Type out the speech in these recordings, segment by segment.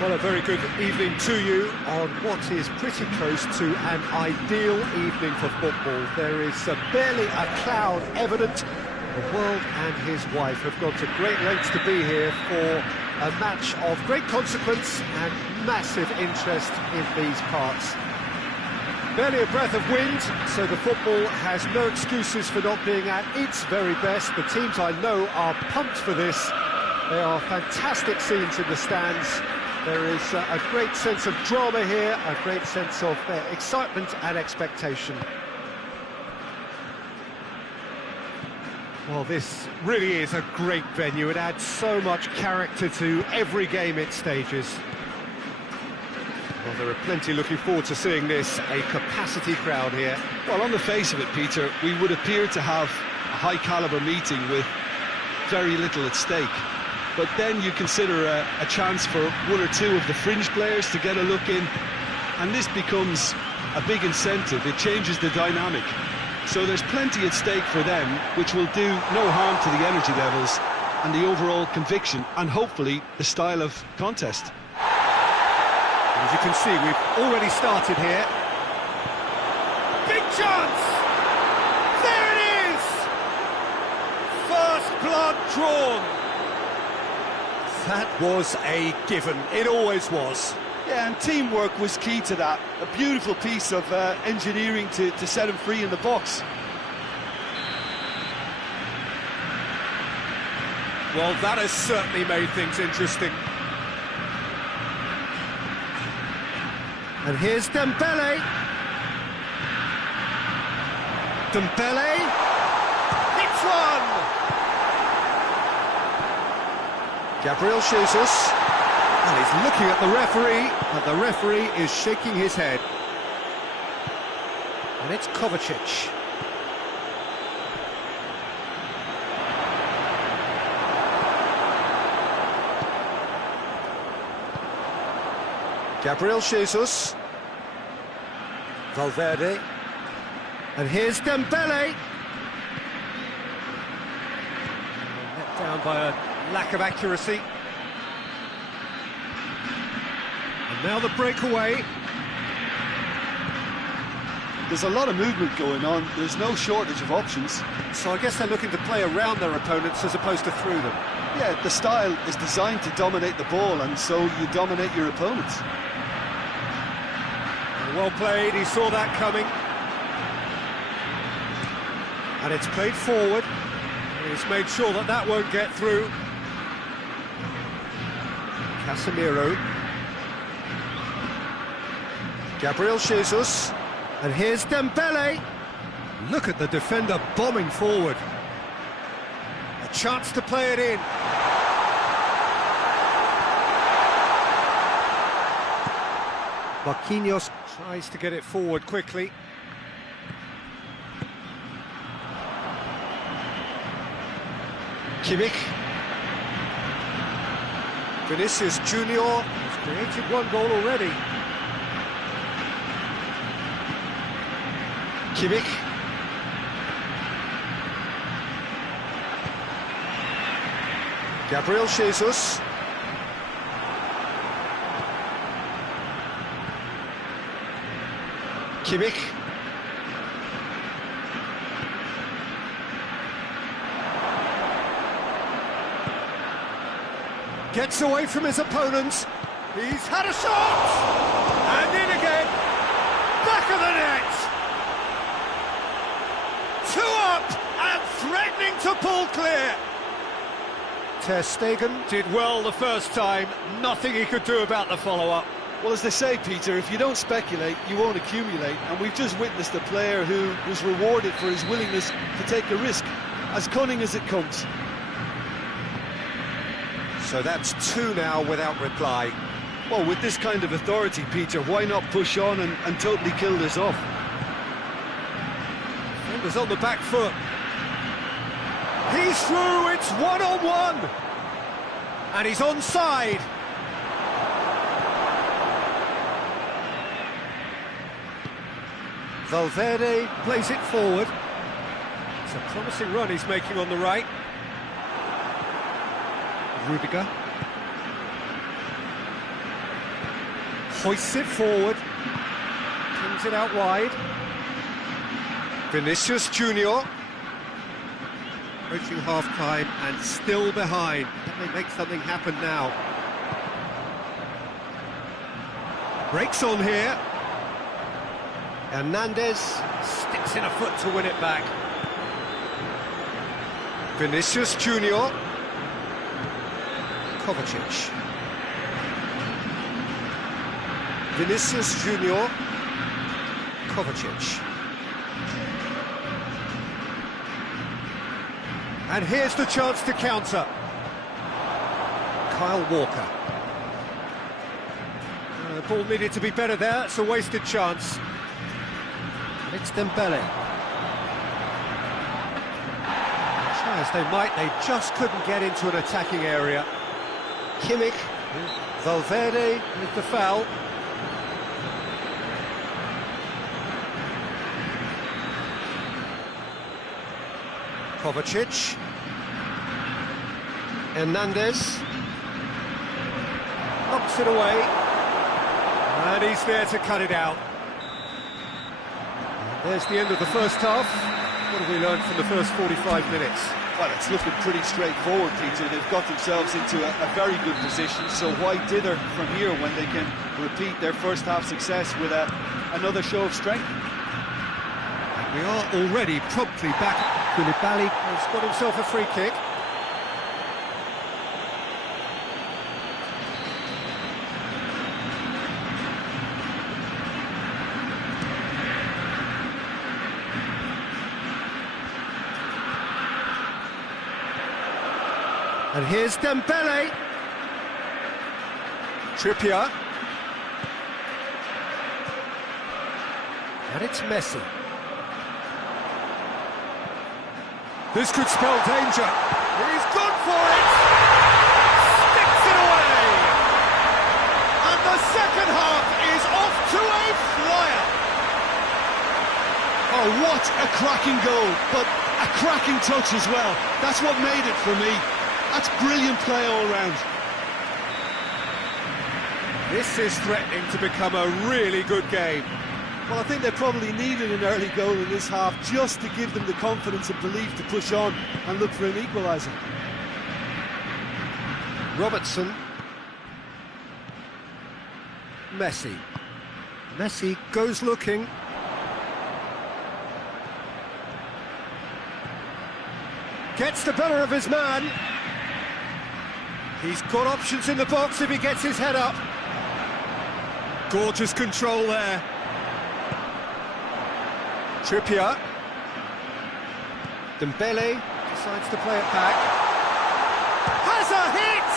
Well, a very good evening to you on what is pretty close to an ideal evening for football. There is barely a cloud evident. The world and his wife have gone to great lengths to be here for a match of great consequence and massive interest in these parts. Barely a breath of wind, so the football has no excuses for not being at its very best. The teams I know are pumped for this. There are fantastic scenes in the stands. There is a great sense of drama here, a great sense of excitement and expectation. Well, this really is a great venue. It adds so much character to every game it stages. Well, there are plenty looking forward to seeing this, a capacity crowd here. Well, on the face of it, Peter, we would appear to have a high-caliber meeting with very little at stake. But then you consider a chance for one or two of the fringe players to get a look in, and this becomes a big incentive. It changes the dynamic. So there's plenty at stake for them, which will do no harm to the energy levels and the overall conviction, and hopefully the style of contest. As you can see, we've already started here. Big chance! There it is! First blood drawn. That was a given. It always was. Yeah, and teamwork was key to that. A beautiful piece of engineering to set him free in the box. Well, that has certainly made things interesting. And here's Dembele. Dembele hits one. Gabriel Jesus, and he's looking at the referee, and the referee is shaking his head. And it's Kovacic. Gabriel Jesus. Valverde. And here's Dembele. Let down by a lack of accuracy. And now the breakaway. There's a lot of movement going on. There's no shortage of options. So I guess they're looking to play around their opponents as opposed to through them. Yeah, the style is designed to dominate the ball, and so you dominate your opponents. Well played, he saw that coming. And it's played forward. He's made sure that that won't get through. Casemiro. Gabriel Jesus. And here's Dembele. Look at the defender bombing forward. A chance to play it in. Marquinhos tries to get it forward quickly. Kimmich. Vinicius Junior has created one goal already. Kimmich. Gabriel Jesus. Kimmich. Gets away from his opponents. He's had a shot! And in again. Back of the net. 2 up and threatening to pull clear. Ter Stegen did well the first time. Nothing he could do about the follow-up. Well, as they say, Peter, if you don't speculate, you won't accumulate. And we've just witnessed a player who was rewarded for his willingness to take a risk, as cunning as it comes. So that's 2 now without reply. Well, with this kind of authority, Peter, why not push on and totally kill this off? Defender's on the back foot. He's through, it's 1-on-1. And he's onside. Valverde plays it forward. It's a promising run he's making on the right. Rudiger. Hoists it forward. Kings it out wide. Vinicius Junior. Approaching half-time and still behind. Can they make something happen now? Breaks on here. Hernandez sticks in a foot to win it back. Vinicius Junior. Kovacic. Vinicius Junior. Kovacic. And here's the chance to counter. Kyle Walker. The ball needed to be better there, it's a wasted chance. And it's Dembele. Try as they might, they just couldn't get into an attacking area. Kimmich, Valverde with the foul. Kovacic. Hernandez. Knocks it away. And he's there to cut it out. And there's the end of the first half. What have we learned from the first 45 minutes? Well, it's looking pretty straightforward, Peter. They've got themselves into a very good position, so why dither from here when they can repeat their first half success with another show of strength? And we are already promptly back. Koulibaly has got himself a free kick. And here's Dembele. Trippier. And it's Messi. This could spell danger. He's gone for it! Sticks it away! And the second half is off to a flyer! Oh, what a cracking goal, but a cracking touch as well. That's what made it for me. That's brilliant play all round. This is threatening to become a really good game. Well, I think they probably needed an early goal in this half just to give them the confidence and belief to push on and look for an equaliser. Robertson. Messi. Messi goes looking. Gets the better of his man. He's got options in the box if he gets his head up. Gorgeous control there. Trippier. Dembele decides to play it back. Has a hit!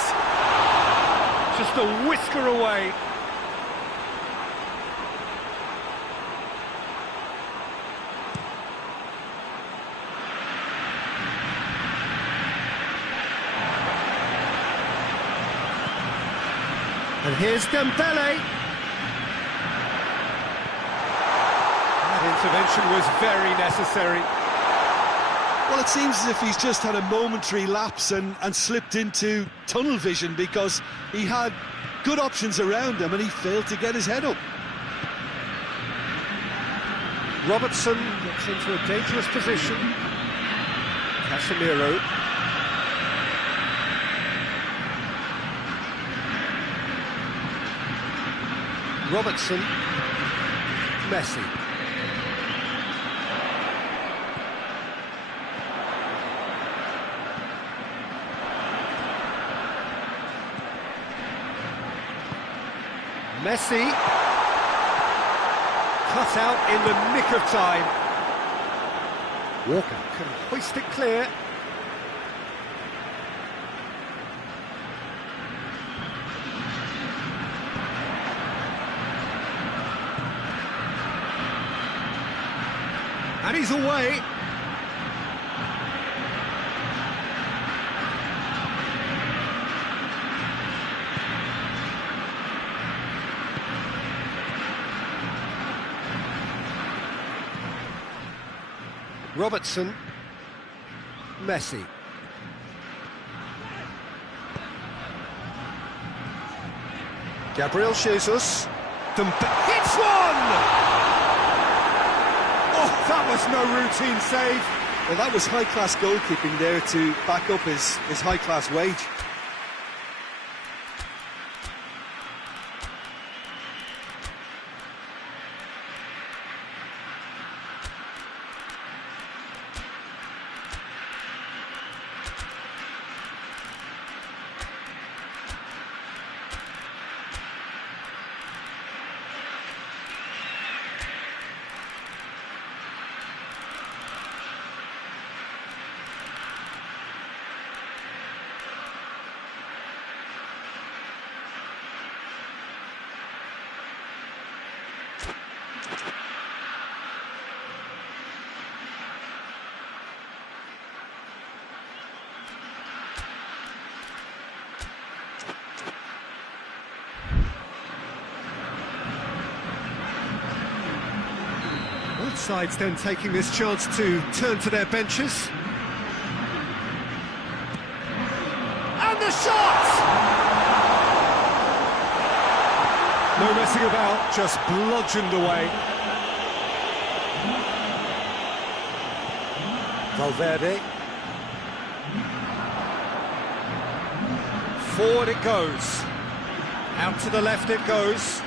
Just a whisker away. And here's Dembele. Intervention was very necessary. Well, it seems as if he's just had a momentary lapse and slipped into tunnel vision because he had good options around him and he failed to get his head up. Robertson gets into a dangerous position. Casemiro. Robertson. Messi. Messi, cut out in the nick of time. Walker can hoist it clear. And he's away. Robertson, Messi. Gabriel Jesus. Hits one! Oh, that was no routine save. Well, that was high-class goalkeeping there to back up his high-class wage. Both sides then taking this chance to turn to their benches. And the shot! No messing about, just bludgeoned away. Valverde. Forward it goes. Out to the left it goes.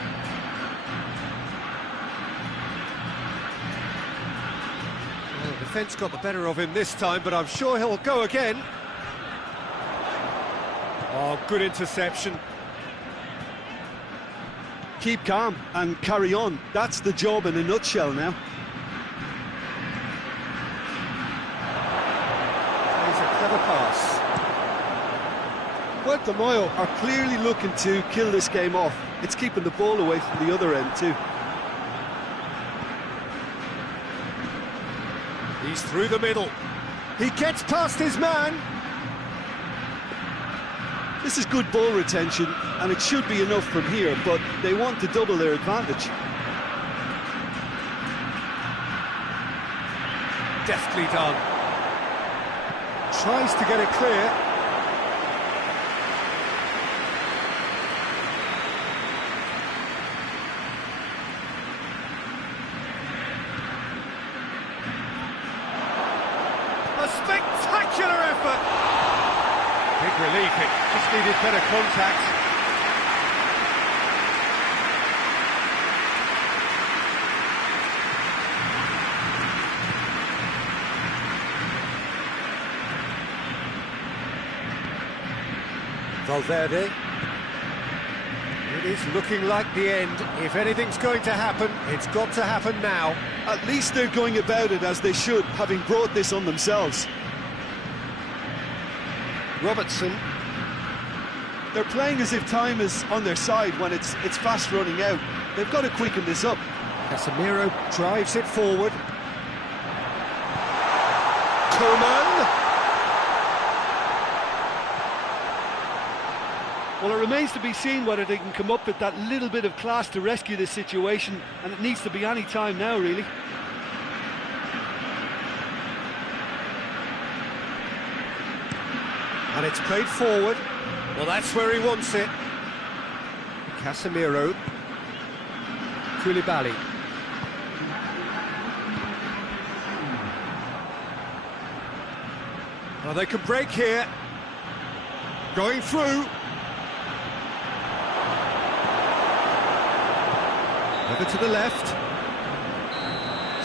Well, the defence got the better of him this time, but I'm sure he'll go again. Oh, good interception. Keep calm and carry on. That's the job in a nutshell now. He's a clever pass. Well, De Mayo are clearly looking to kill this game off. It's keeping the ball away from the other end too. He's through the middle. He gets past his man. This is good ball retention, and it should be enough from here, but they want to double their advantage. Deftly done. Tries to get it clear. A spectacular effort. Big relief, it just needed better contact. Valverde. It is looking like the end. If anything's going to happen, it's got to happen now. At least they're going about it as they should, having brought this on themselves. Robertson. They're playing as if time is on their side when it's fast running out. They've got to quicken this up. Casemiro drives it forward. Coman. Well, it remains to be seen whether they can come up with that little bit of class to rescue this situation, and it needs to be any time now, really. And it's played forward. Well, that's where he wants it. Casemiro. Koulibaly. Well, they can break here. Going through. Over to the left.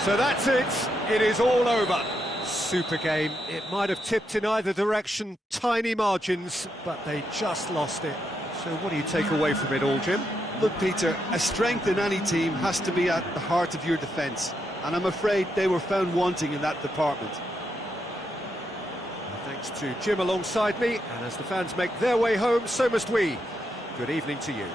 So that's it. It is all over. Super game. It might have tipped in either direction, tiny margins, but they just lost it. So what do you take away from it all, Jim? Look, Peter, a strength in any team has to be at the heart of your defence, and I'm afraid they were found wanting in that department. Thanks to Jim alongside me, and as the fans make their way home, so must we. Good evening to you.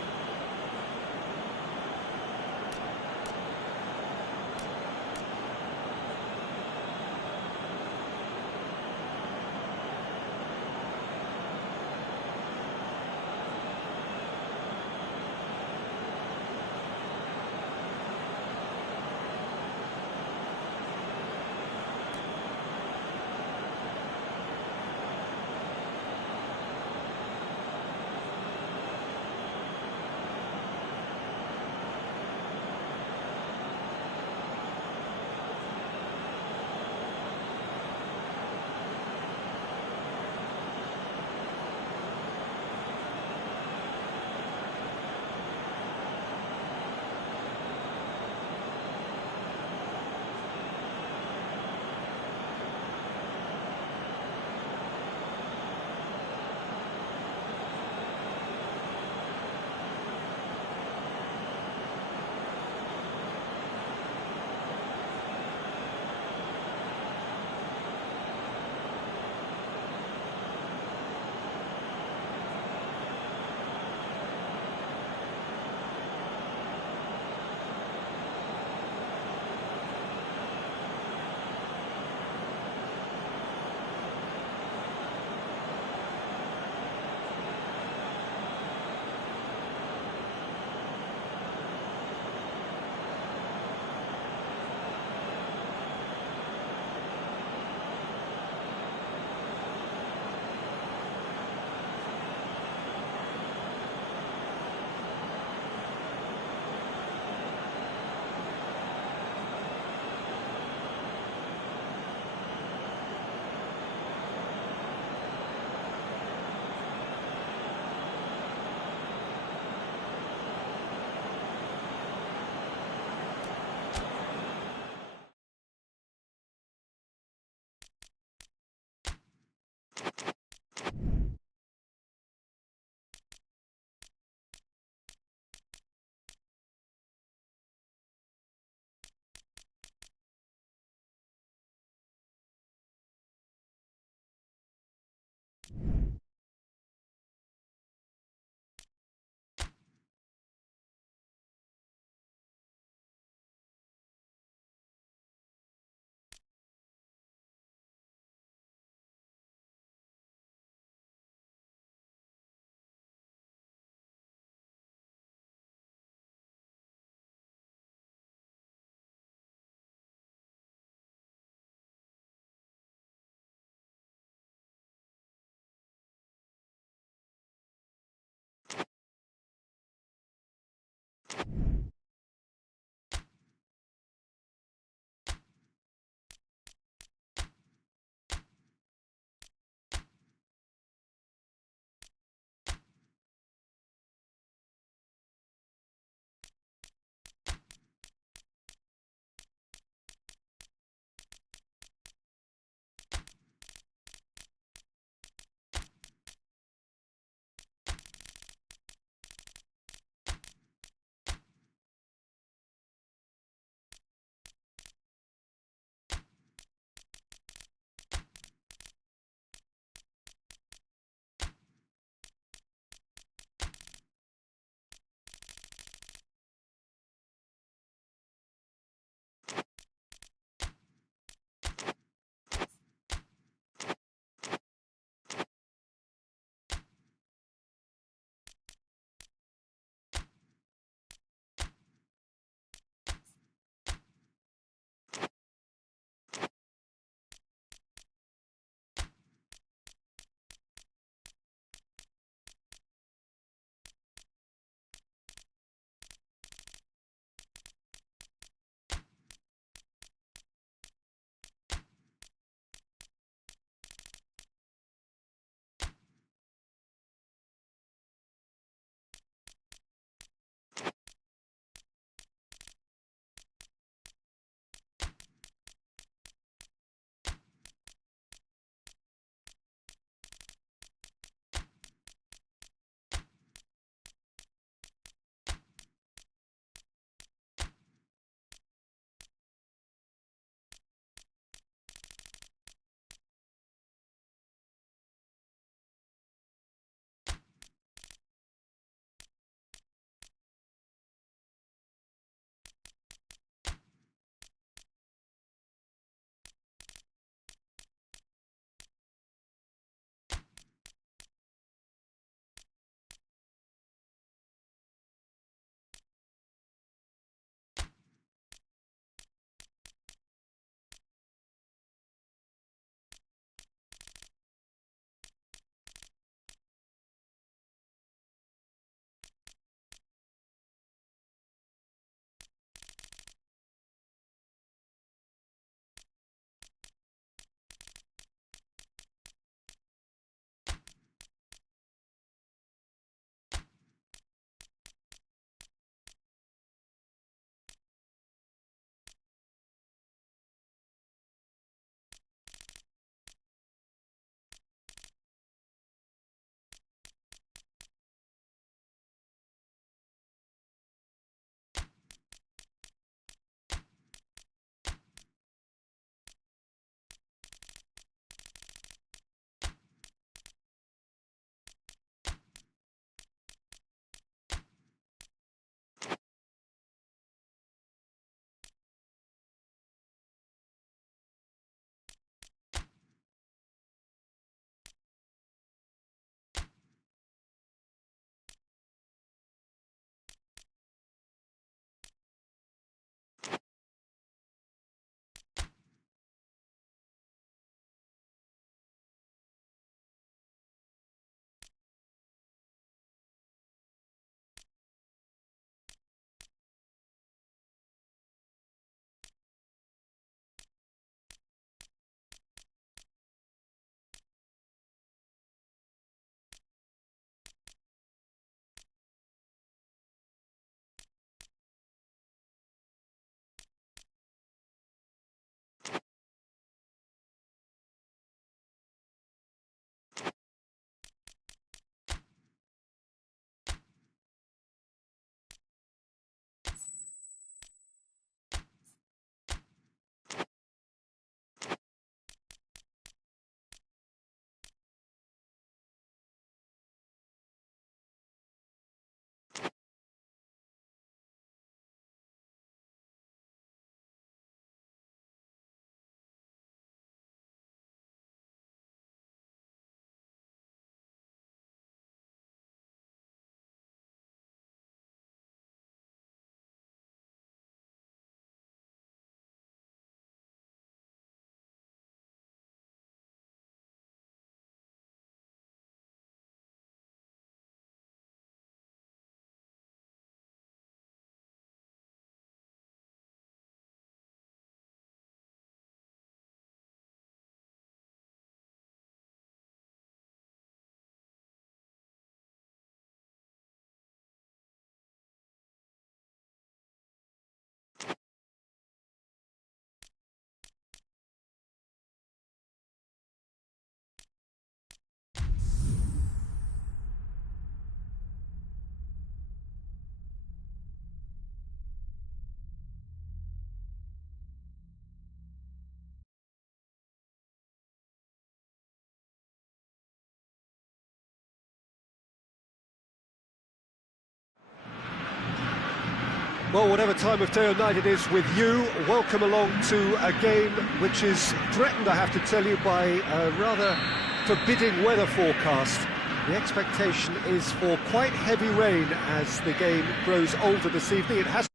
Well, whatever time of day or night it is with you, welcome along to a game which is threatened, I have to tell you, by a rather forbidding weather forecast. The expectation is for quite heavy rain as the game grows older this evening. It has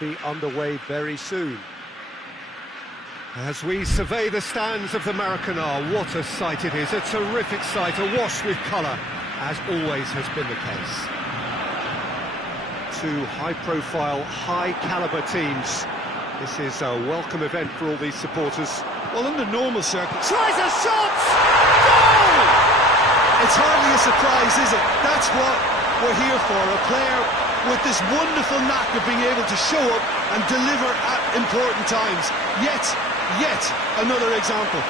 to be underway very soon. As we survey the stands of the Maracanã, what a sight it is, a terrific sight, awash with colour, as always has been the case. Two high-profile, high-calibre teams. This is a welcome event for all these supporters. Well, under normal circumstances... Tries a shot! Goal! It's hardly a surprise, is it? That's what we're here for, a player with this wonderful knack of being able to show up and deliver at important times. Yet another example.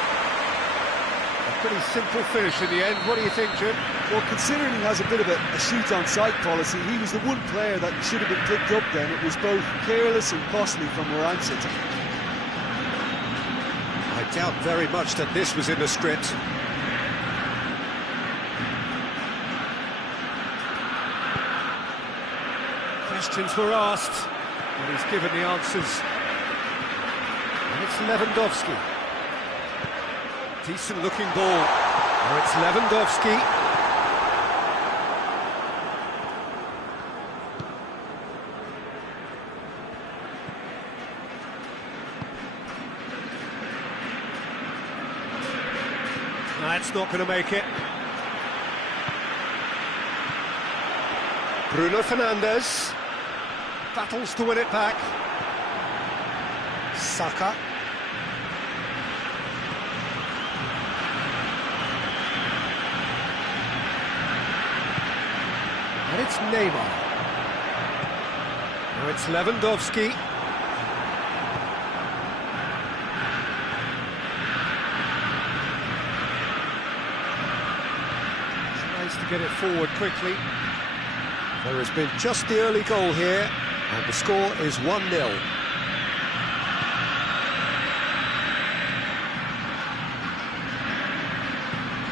A pretty simple finish in the end. What do you think, Jim? Well, considering he has a bit of a shoot-on-sight policy, he was the one player that should have been picked up then. It was both careless and costly from where I'm sitting. I doubt very much that this was in the script. Questions were asked, but he's given the answers. And it's Lewandowski. Decent looking ball. Now it's Lewandowski. That's not going to make it. Bruno Fernandes battles to win it back. Saka. And it's Neymar. Now it's Lewandowski. Tries to get it forward quickly. There has been just the early goal here, and the score is 1-0.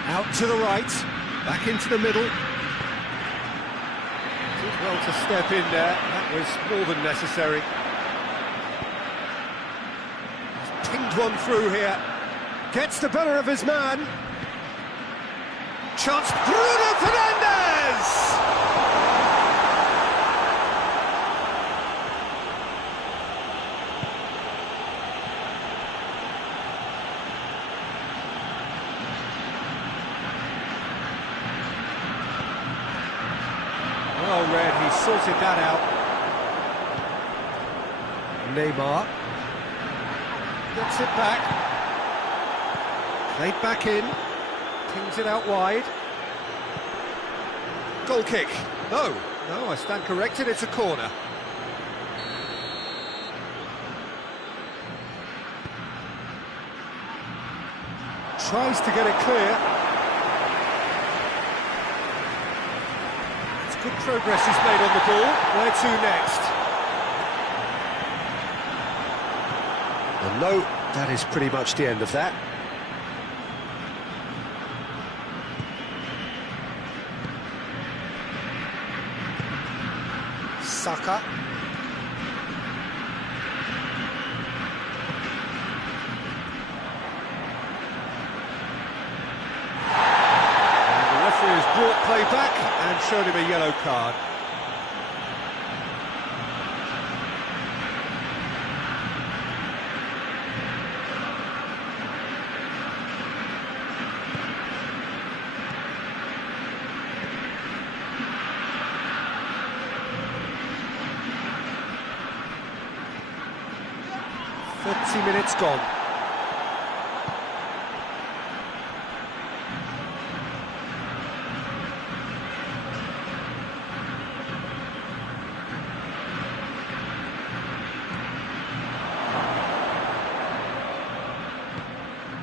Out to the right, back into the middle. Did well to step in there, that was more than necessary. He's pinged one through here, gets the better of his man. Chance, Bruno Fernandes! Well read, he sorted that out. Neymar gets it back. Played back in. Pings it out wide. Goal kick. No, I stand corrected, it's a corner. Tries to get it clear. Good progress is made on the ball. Where to next? And no, that is pretty much the end of that. Saka. Has brought play back and showed him a yellow card. Minutes gone.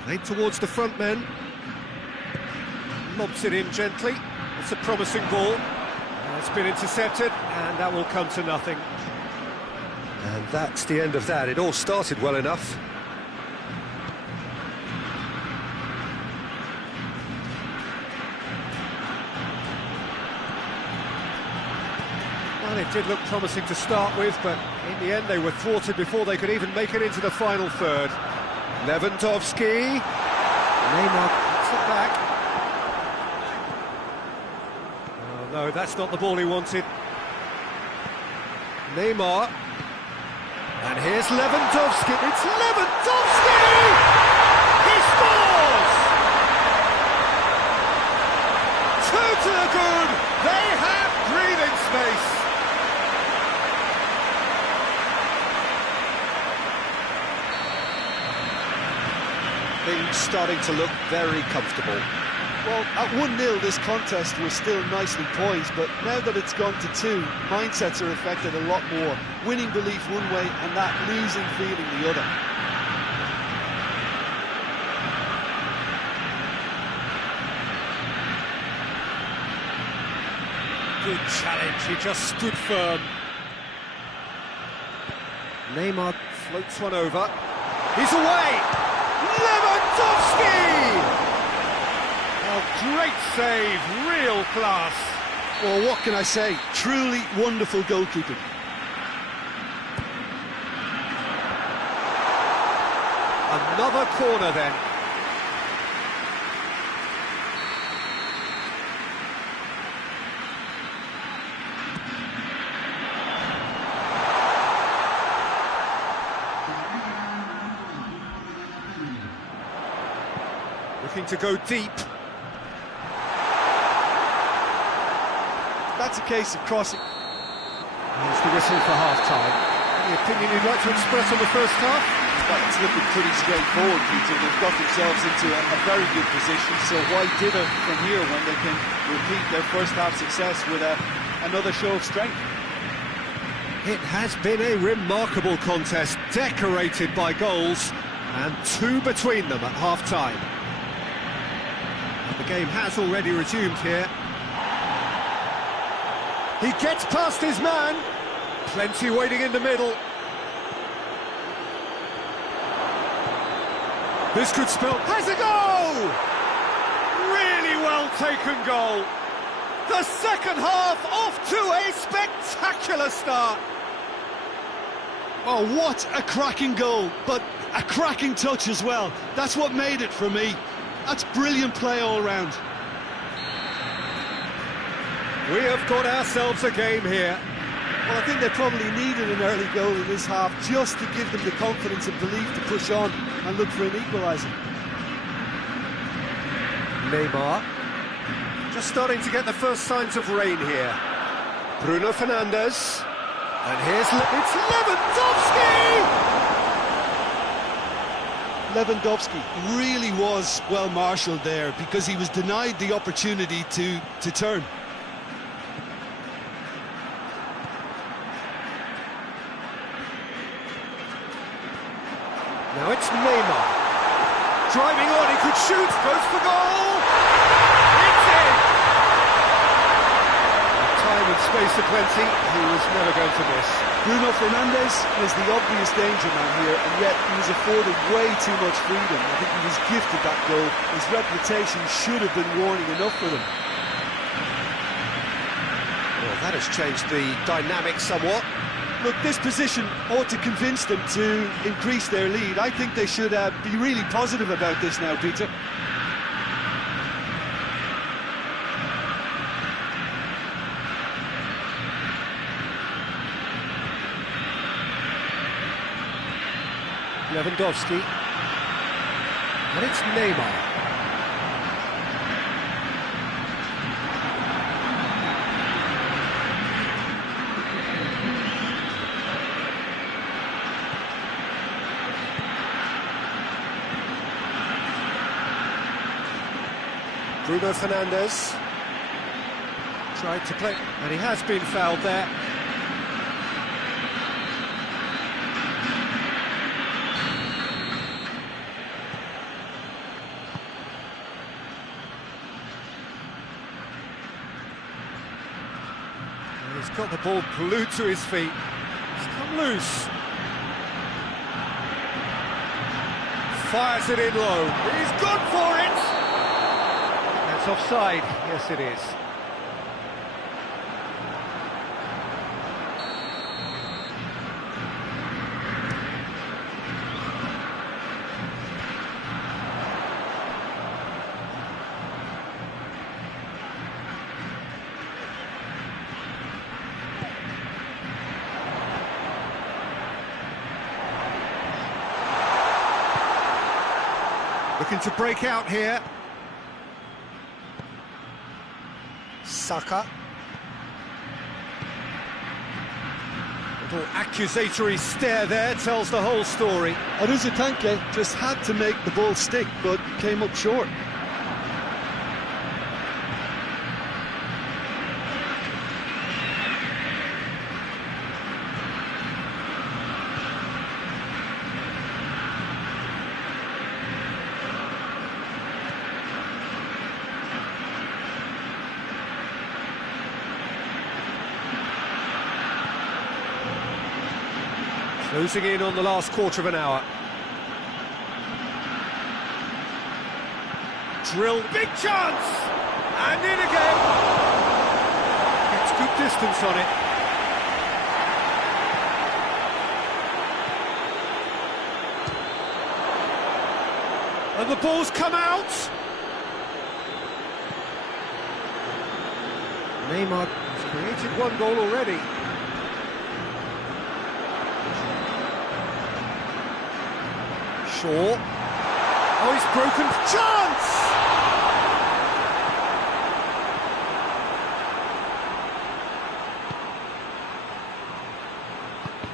Played towards the front men. Lobs it in gently. It's a promising ball. It's been intercepted, and that will come to nothing. And that's the end of that. It all started well enough. Well, it did look promising to start with, but in the end they were thwarted before they could even make it into the final third. Lewandowski. Neymar puts it back. Oh no, that's not the ball he wanted. Neymar. And here's Lewandowski. It's Lewandowski! He scores! 2 to the good. They have breathing space. Things starting to look very comfortable. Well, at 1-0 this contest was still nicely poised, but now that it's gone to 2, mindsets are affected a lot more. Winning belief one way and that losing feeling the other. Good challenge, he just stood firm. Neymar floats one over. He's away! Lewandowski! Oh, great save, real class. Well, what can I say? Truly wonderful goalkeeping. Another corner then. Looking to go deep. That's a case of crossing. Here's the whistle for half-time. Any opinion you'd like to express on the first half? Well, it's looking pretty straightforward, Peter. They've got themselves into a very good position, so why dither from here when they can repeat their first half success with another show of strength? It has been a remarkable contest, decorated by goals, and 2 between them at half-time. The game has already resumed here. He gets past his man. Plenty waiting in the middle. This could spell... Has a goal! Really well taken goal. The second half off to a spectacular start. Oh, what a cracking goal, but a cracking touch as well. That's what made it for me. That's brilliant play all round. We have got ourselves a game here. Well, I think they probably needed an early goal in this half just to give them the confidence and belief to push on and look for an equaliser. Neymar. Just starting to get the first signs of rain here. Bruno Fernandes. And here's... It's Lewandowski! Lewandowski really was well marshalled there because he was denied the opportunity to turn. Now it's Neymar. Driving on, he could shoot, goes for goal! It's in! Time and space aplenty, he was never going to miss. Bruno Fernandes is the obvious danger man here, and yet he was afforded way too much freedom. I think he was gifted that goal. His reputation should have been warning enough for them. Well, that has changed the dynamic somewhat. Look, this position ought to convince them to increase their lead. I think they should be really positive about this now, Peter. Lewandowski. And it's Neymar. Bruno Fernandes tried to play, and he has been fouled there. And he's got the ball glued to his feet. It's come loose. Fires it in low. He's gone for it! Offside, yes it is. Looking to break out here. Saka. Little accusatory stare there tells the whole story. Tanke just had to make the ball stick, but came up short. Closing in on the last quarter of an hour. Drilled, big chance! And in again! It's good distance on it. And the ball's come out! Neymar has created one goal already. Shaw. Oh, he's broken. Chance!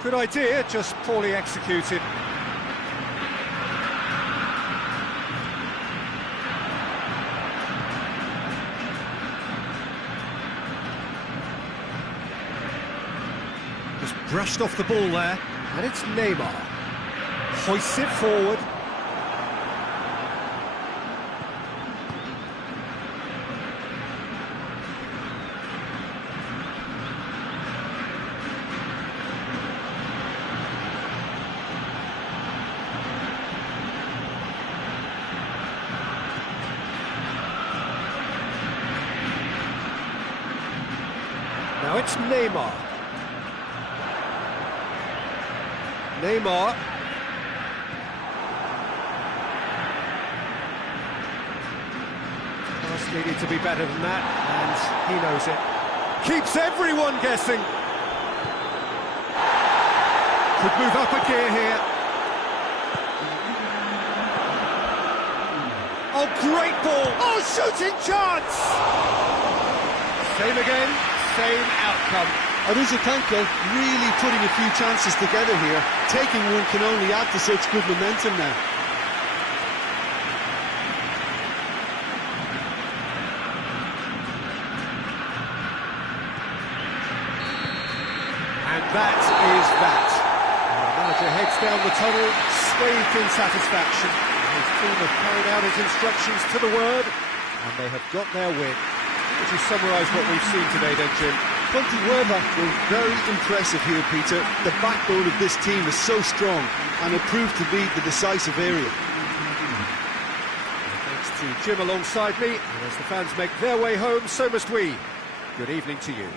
Good idea, just poorly executed. Just brushed off the ball there. And it's Neymar. Hoists it forward. Now it's Neymar. Neymar. Needed to be better than that, and he knows it. Keeps everyone guessing. Could move up a gear here. Oh, great ball! Oh, shooting chance! Same again, same outcome. Tanke really putting a few chances together here. Taking one can only add to such good momentum now. That is that. The manager heads down the tunnel, swathed in satisfaction. His team have carried out his instructions to the word, and they have got their win. Would you summarise what we've seen today then, Jim? Weber were very impressive here, Peter. The backbone of this team is so strong, and it proved to be the decisive area. Thanks to Jim alongside me, and as the fans make their way home, so must we. Good evening to you.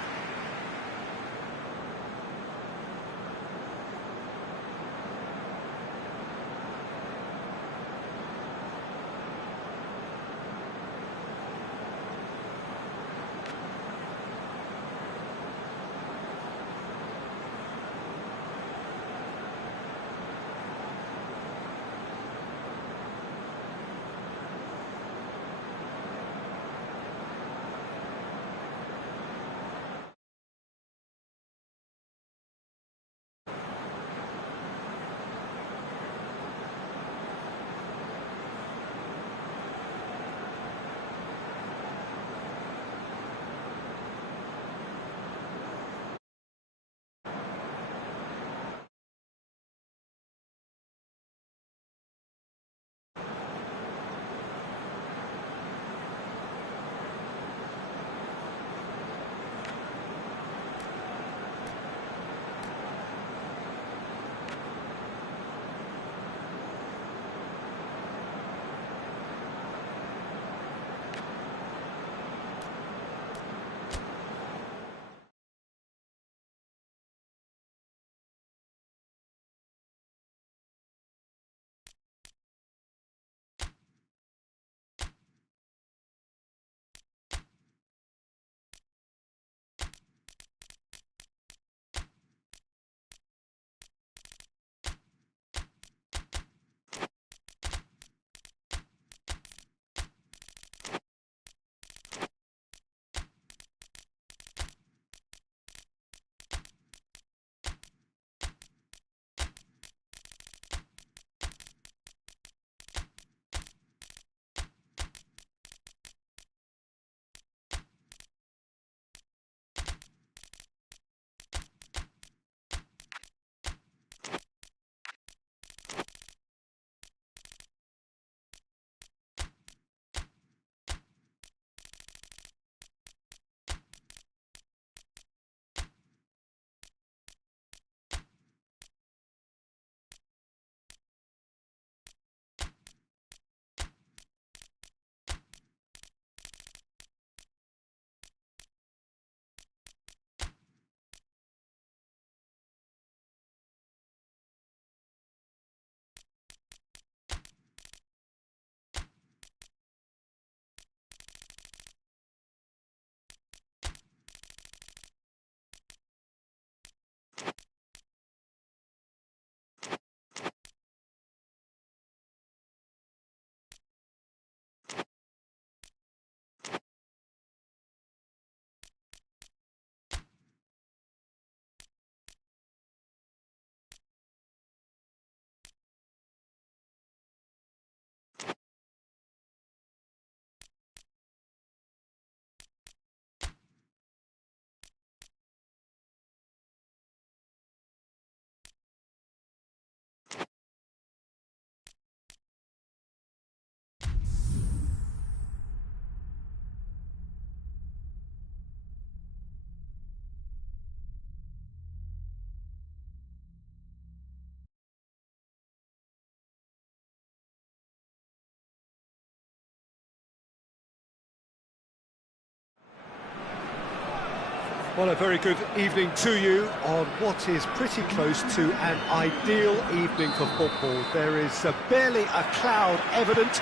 Well, a very good evening to you on what is pretty close to an ideal evening for football. There is barely a cloud evident.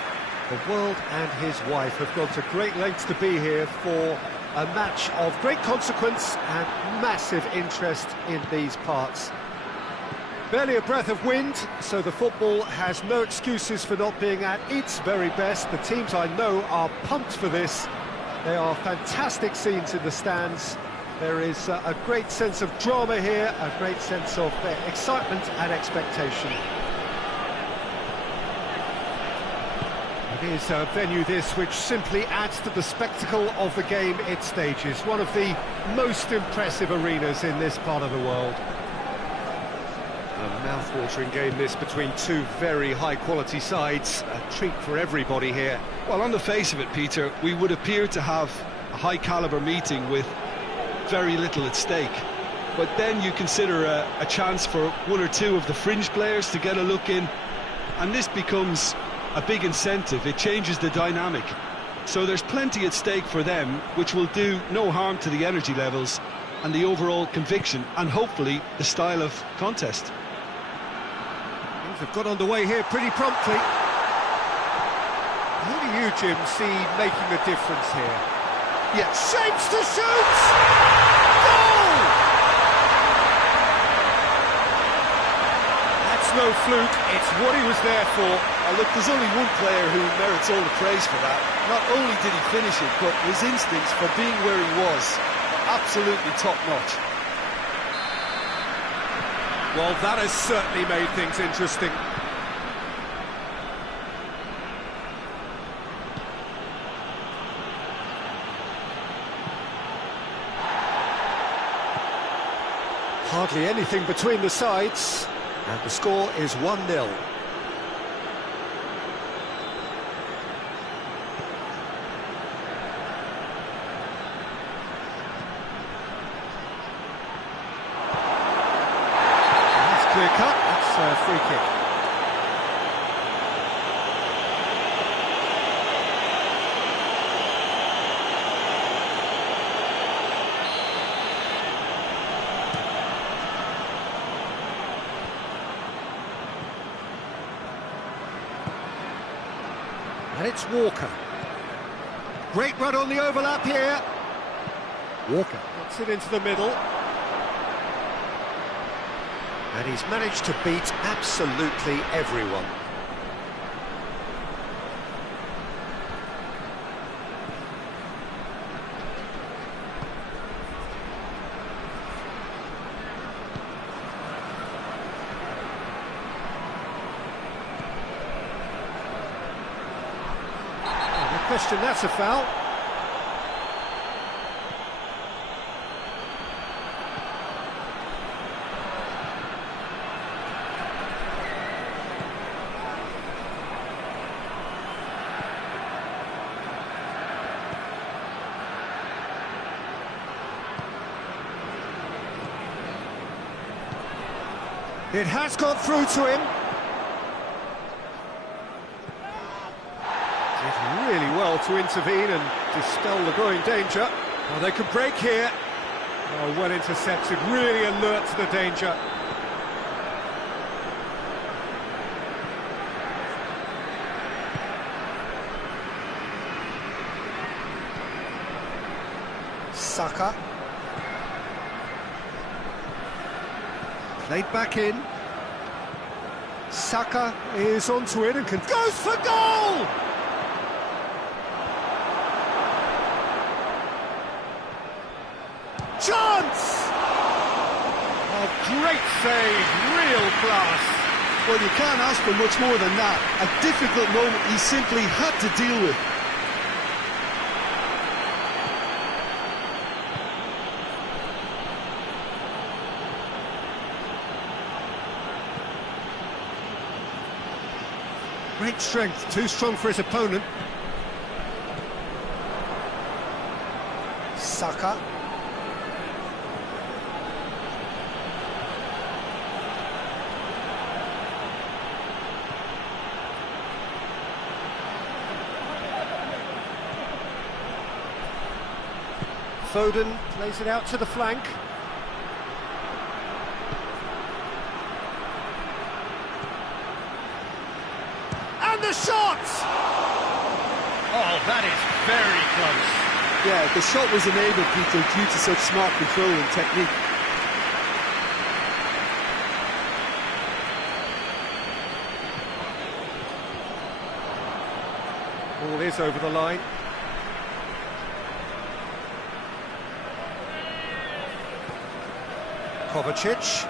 The world and his wife have gone to great lengths to be here for a match of great consequence and massive interest in these parts. Barely a breath of wind, so the football has no excuses for not being at its very best. The teams I know are pumped for this. There are fantastic scenes in the stands. There is a great sense of drama here, a great sense of excitement and expectation. It is a venue this which simply adds to the spectacle of the game it stages. One of the most impressive arenas in this part of the world. A mouth-watering game this between two very high-quality sides. A treat for everybody here. Well, on the face of it, Peter, we would appear to have a high-caliber meeting with very little at stake. But then you consider a chance for one or two of the fringe players to get a look in, and this becomes a big incentive. It changes the dynamic. So there's plenty at stake for them, which will do no harm to the energy levels and the overall conviction, and hopefully the style of contest. Things have got underway here pretty promptly. Who do you, Jim, see making a difference here? Yes. Shapes to shoot! Goal! That's no fluke, it's what he was there for. Look, there's only one player who merits all the praise for that. Not only did he finish it, but his instincts for being where he was are absolutely top-notch. Well, that has certainly made things interesting. Hardly anything between the sides, and the score is 1-0. Clear cut, that's a free kick. And it's Walker. Great run on the overlap here. Walker gets it into the middle. And he's managed to beat absolutely everyone. No question, that's a foul. It has gone through to him. Did really well to intervene and dispel the growing danger. Well, they could break here. Oh, well intercepted, really alert to the danger. Saka. Played back in. Saka is onto it and goes for goal! Chance! A great save, real class. Well, you can't ask for much more than that. A difficult moment he simply had to deal with. Great strength, too strong for his opponent. Saka. Foden plays it out to the flank. And the shot! Oh, that is very close. Yeah, the shot was enabled, Peter, due to such smart control and technique. Ball is over the line. Kovacic.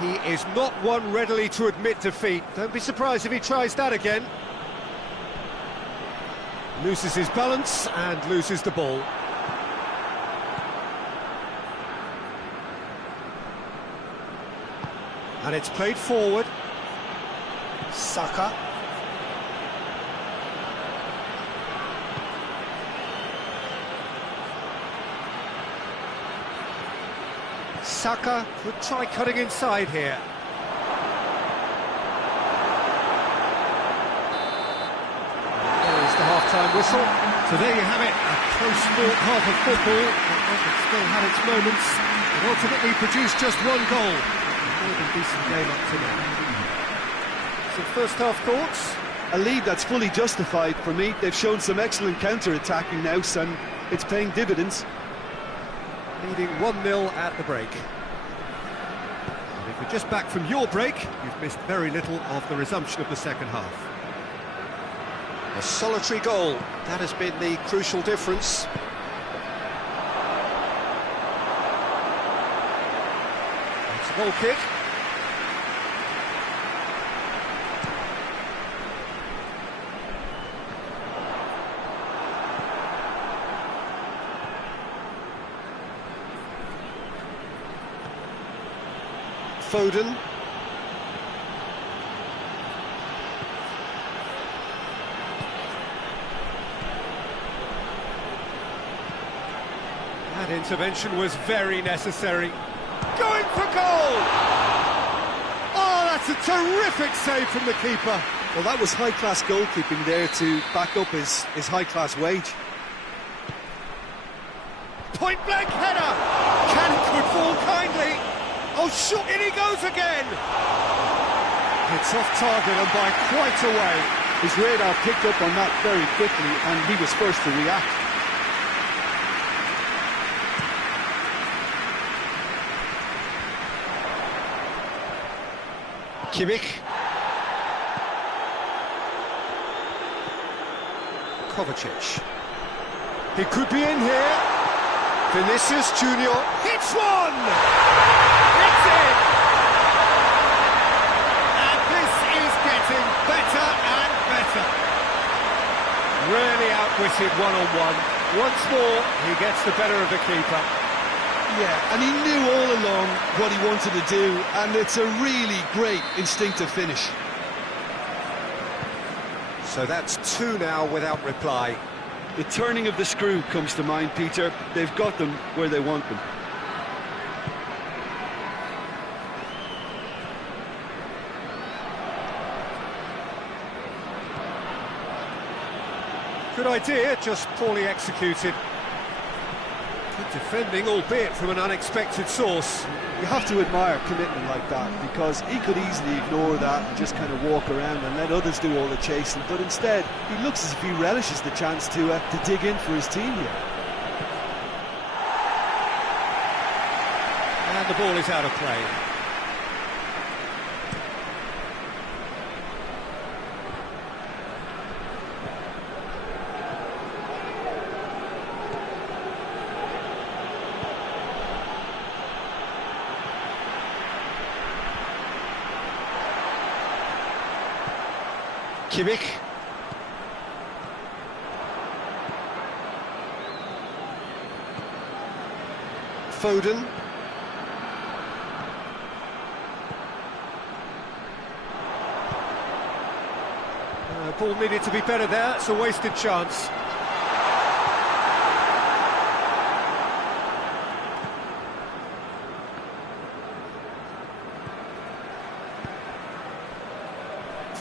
He is not one readily to admit defeat. Don't be surprised if he tries that again. Loses his balance and loses the ball. And it's played forward. Saka. Saka would try cutting inside here. There is the half-time whistle. So there you have it, a close-fought half of football. It still had its moments, and ultimately produced just one goal. A more than decent game up to now. Some first-half thoughts? A lead that's fully justified for me. They've shown some excellent counter-attacking now, and it's paying dividends. Leading 1-0 at the break. And if you're just back from your break, you've missed very little of the resumption of the second half. A solitary goal, that has been the crucial difference. It's a goal kick. Foden. That intervention was very necessary. Going for goal! Oh, that's a terrific save from the keeper. Well, that was high-class goalkeeping there to back up his high-class wage. Point-blank header! Can it could fall kindly? Oh, shoot, in he goes again! It's off target and by quite a way. His radar picked up on that very quickly, and he was first to react. Kimmich. Kovacic. He could be in here. Vinicius Junior hits one! It's in! And this is getting better and better. Really outwitted one-on-one. Once more, he gets the better of the keeper. Yeah, and he knew all along what he wanted to do, and it's a really great instinctive finish. So that's two now without reply. The turning of the screw comes to mind, Peter. They've got them where they want them. Good idea, just poorly executed. Good defending, albeit from an unexpected source. You have to admire commitment like that, because he could easily ignore that and just kind of walk around and let others do all the chasing, but instead he looks as if he relishes the chance to dig in for his team here. And the ball is out of play. Kimmich. Foden. Ball needed to be better there, it's a wasted chance.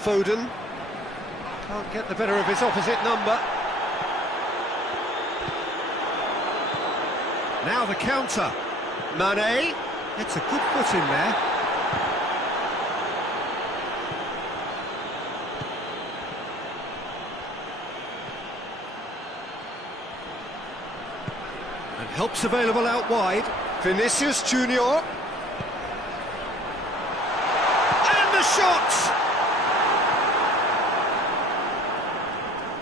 Foden. Can't get the better of his opposite number. Now the counter. Mane. It's a good foot in there. And help's available out wide. Vinicius Junior. And the shot!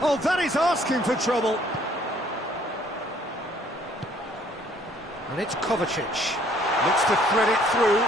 Oh, that is asking for trouble. And it's Kovacic. Looks to thread it through.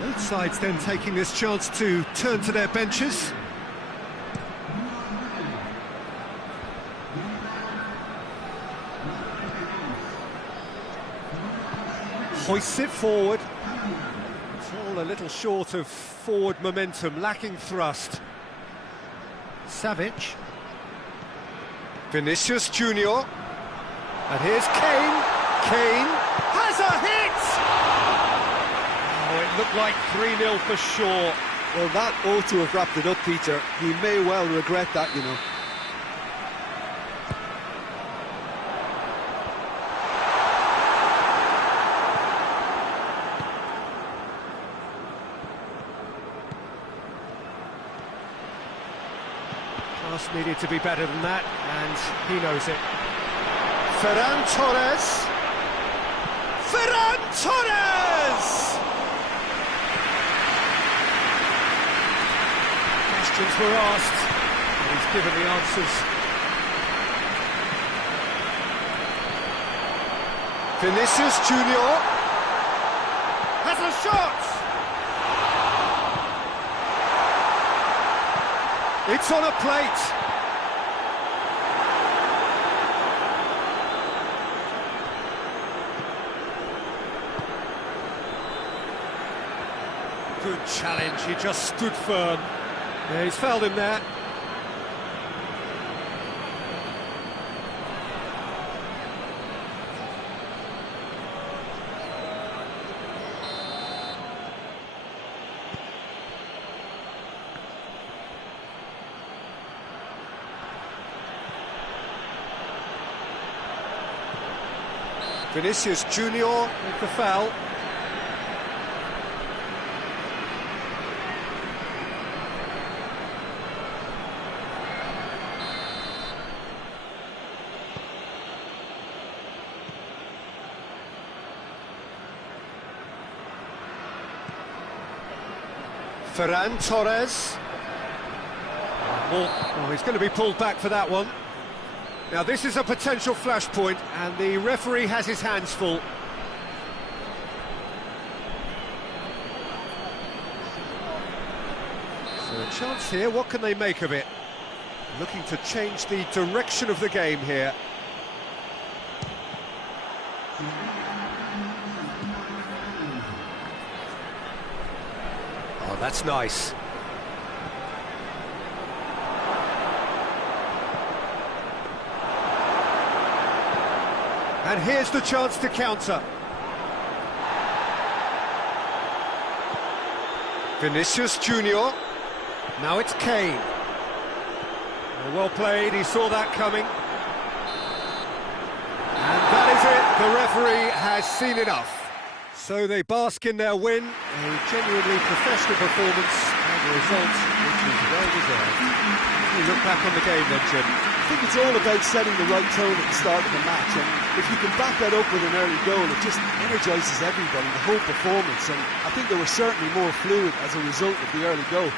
Both sides then taking this chance to turn to their benches. Hoists it forward. It's all a little short of forward momentum, lacking thrust. Savic. Vinicius Junior. And here's Kane. Kane has a hit! Oh, it looked like 3-0 for sure. Well, that ought to have wrapped it up, Peter. He may well regret that, you know. Pass needed to be better than that, and he knows it. Ferran Torres! Ferran Torres! Questions were asked, and he's given the answers. Vinicius Junior has a shot! It's on a plate! Good challenge, he just stood firm. Yeah, he's fouled him there. Vinicius Junior with the foul. Ferran Torres. Oh, he's going to be pulled back for that one. Now this is a potential flashpoint, and the referee has his hands full. So a chance here, what can they make of it? Looking to change the direction of the game here. Oh, that's nice. And here's the chance to counter. Vinicius Junior. Now it's Kane. Well played, he saw that coming. And that is it, the referee has seen enough. So they bask in their win, a genuinely professional performance and a result which is well deserved. You look back on the game then, Jim. I think it's all about setting the right tone at the start of the match, and if you can back that up with an early goal, it just energises everybody, the whole performance, and I think they were certainly more fluid as a result of the early goal.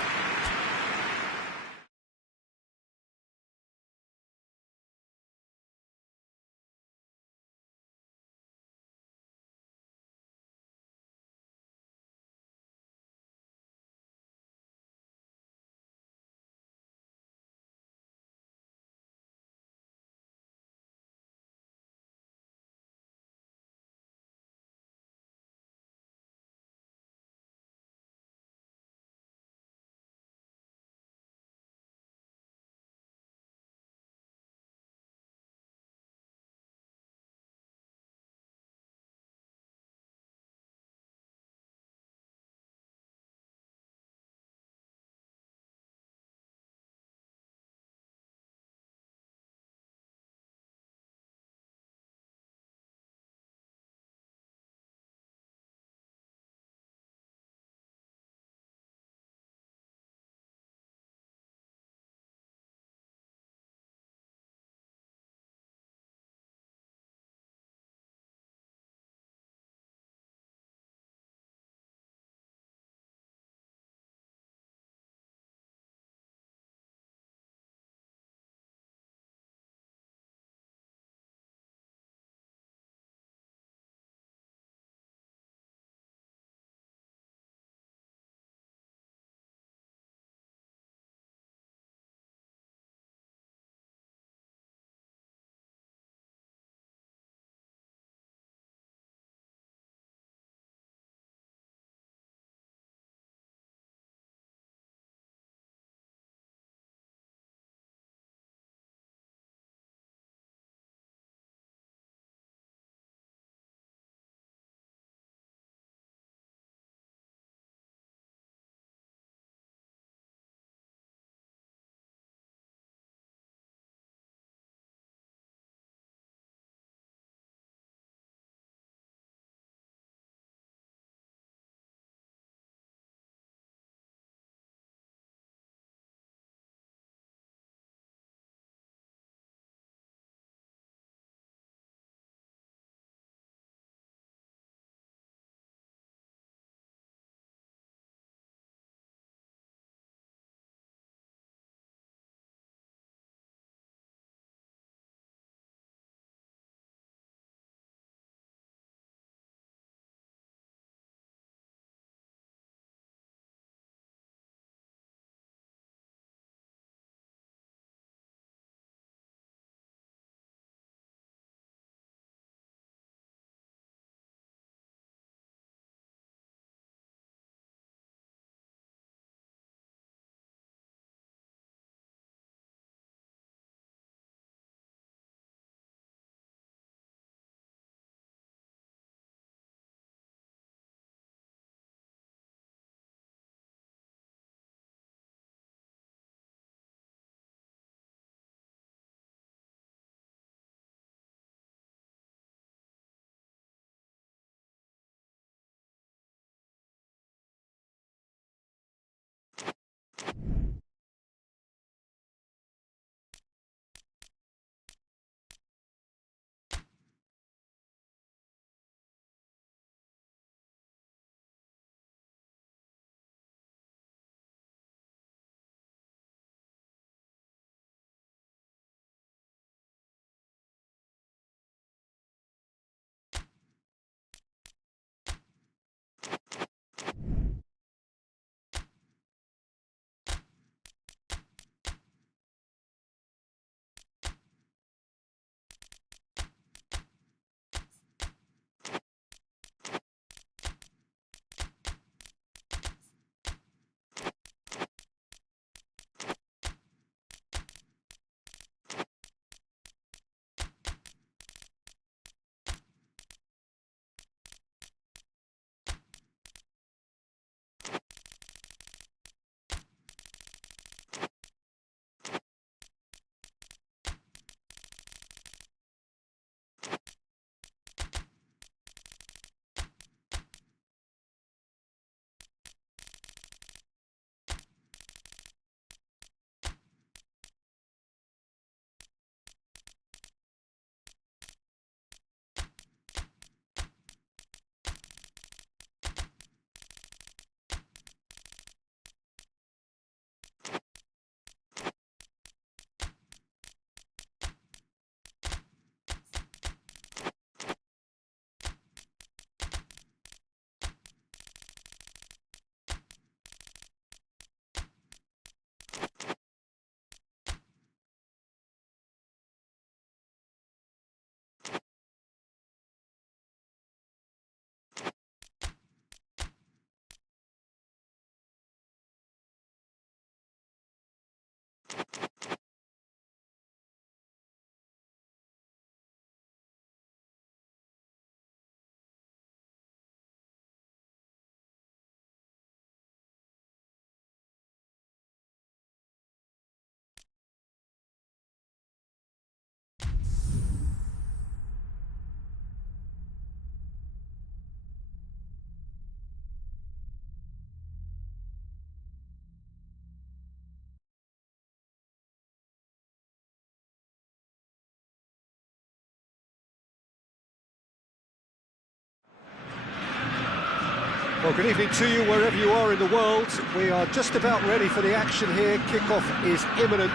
Well, good evening to you wherever you are in the world. We are just about ready for the action here. Kick-off is imminent.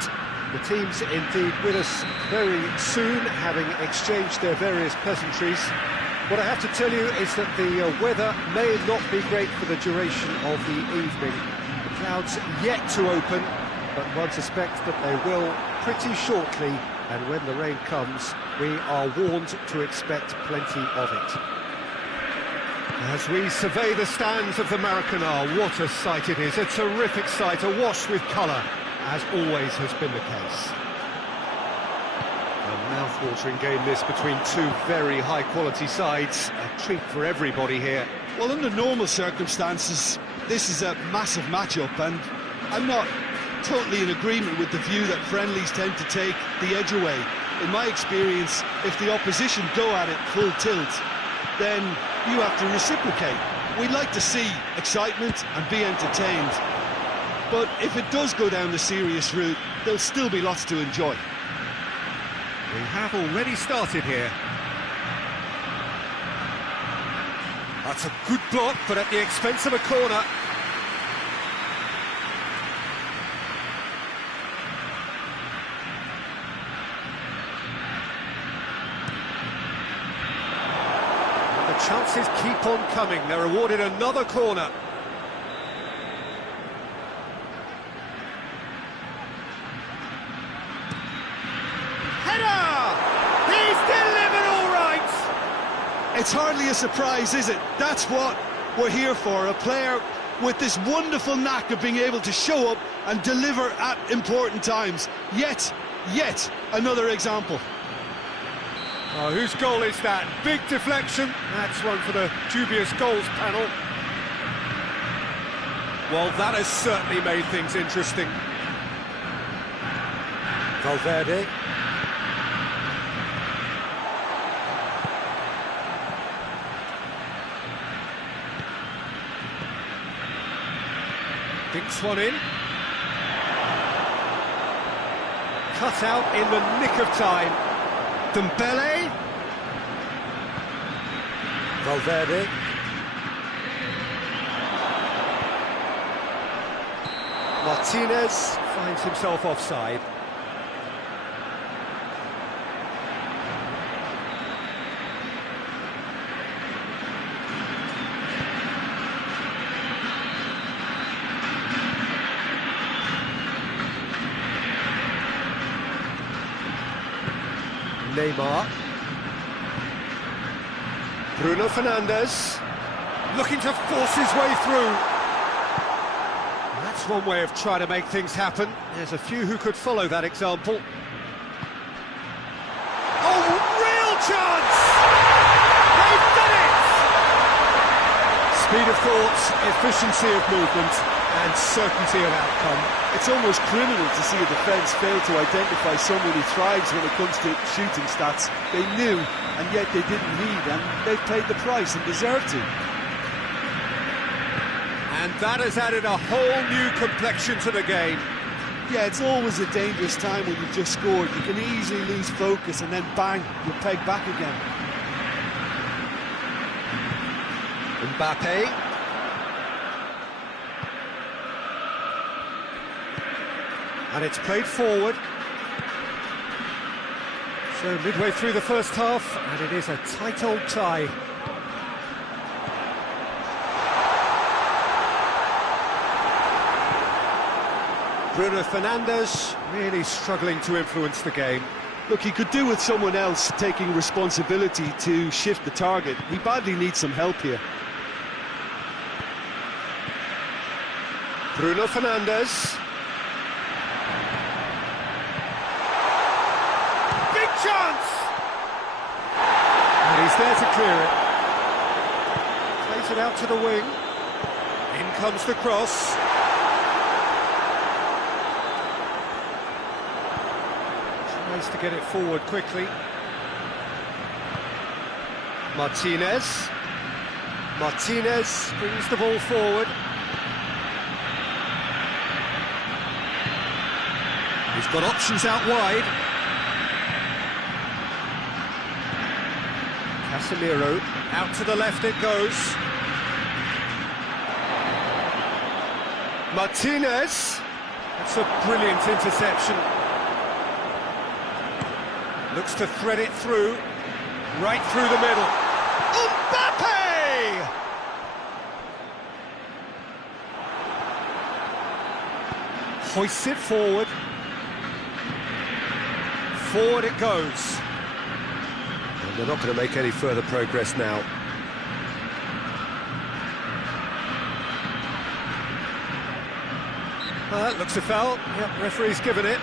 The teams indeed with us very soon, having exchanged their various pleasantries. What I have to tell you is that the weather may not be great for the duration of the evening. The clouds yet to open, but one suspects that they will pretty shortly, and when the rain comes, we are warned to expect plenty of it. As we survey the stands of the Maracanã, what a sight it is. A terrific sight, awash with colour, as always has been the case. A mouth-watering game this between two very high-quality sides. A treat for everybody here. Well, under normal circumstances, this is a massive match-up, and I'm not totally in agreement with the view that friendlies tend to take the edge away. In my experience, if the opposition go at it full tilt, then you have to reciprocate. We'd like to see excitement and be entertained, but if it does go down the serious route, there'll still be lots to enjoy. We have already started here. That's a good block, but at the expense of a corner. And the chances keep on coming. They're awarded another corner. It's hardly a surprise, is it? That's what we're here for, a player with this wonderful knack of being able to show up and deliver at important times. Yet another example. Oh, whose goal is that? Big deflection. That's one for the dubious goals panel. Well, that has certainly made things interesting. Valverde. Dinks one in. Cut out in the nick of time. Dembele. Valverde. Martinez finds himself offside. Neymar. Bruno Fernandes looking to force his way through. That's one way of trying to make things happen. There's a few who could follow that example. Oh, real chance! They've done it! Speed of thought, efficiency of movement, and certainty of outcome. It's almost criminal to see a defence fail to identify someone who thrives when it comes to shooting stats. They knew, and yet they didn't heed, and they've paid the price and deserve to. And that has added a whole new complexion to the game. Yeah, it's always a dangerous time when you've just scored. You can easily lose focus and then bang, you're pegged back again. Mbappe. And it's played forward. So midway through the first half, and it is a tight old tie. Bruno Fernandes really struggling to influence the game. Look, he could do with someone else taking responsibility to shift the target. He badly needs some help here. Bruno Fernandes. Big chance! And he's there to clear it. Plays it out to the wing. In comes the cross. Tries to get it forward quickly. Martinez. Martinez brings the ball forward. He's got options out wide. Casemiro, out to the left it goes. Martinez. That's a brilliant interception. Looks to thread it through, right through the middle. Mbappe! Hoists it forward. Forward it goes. And they're not going to make any further progress now. Looks a foul. Yep, referee's given it.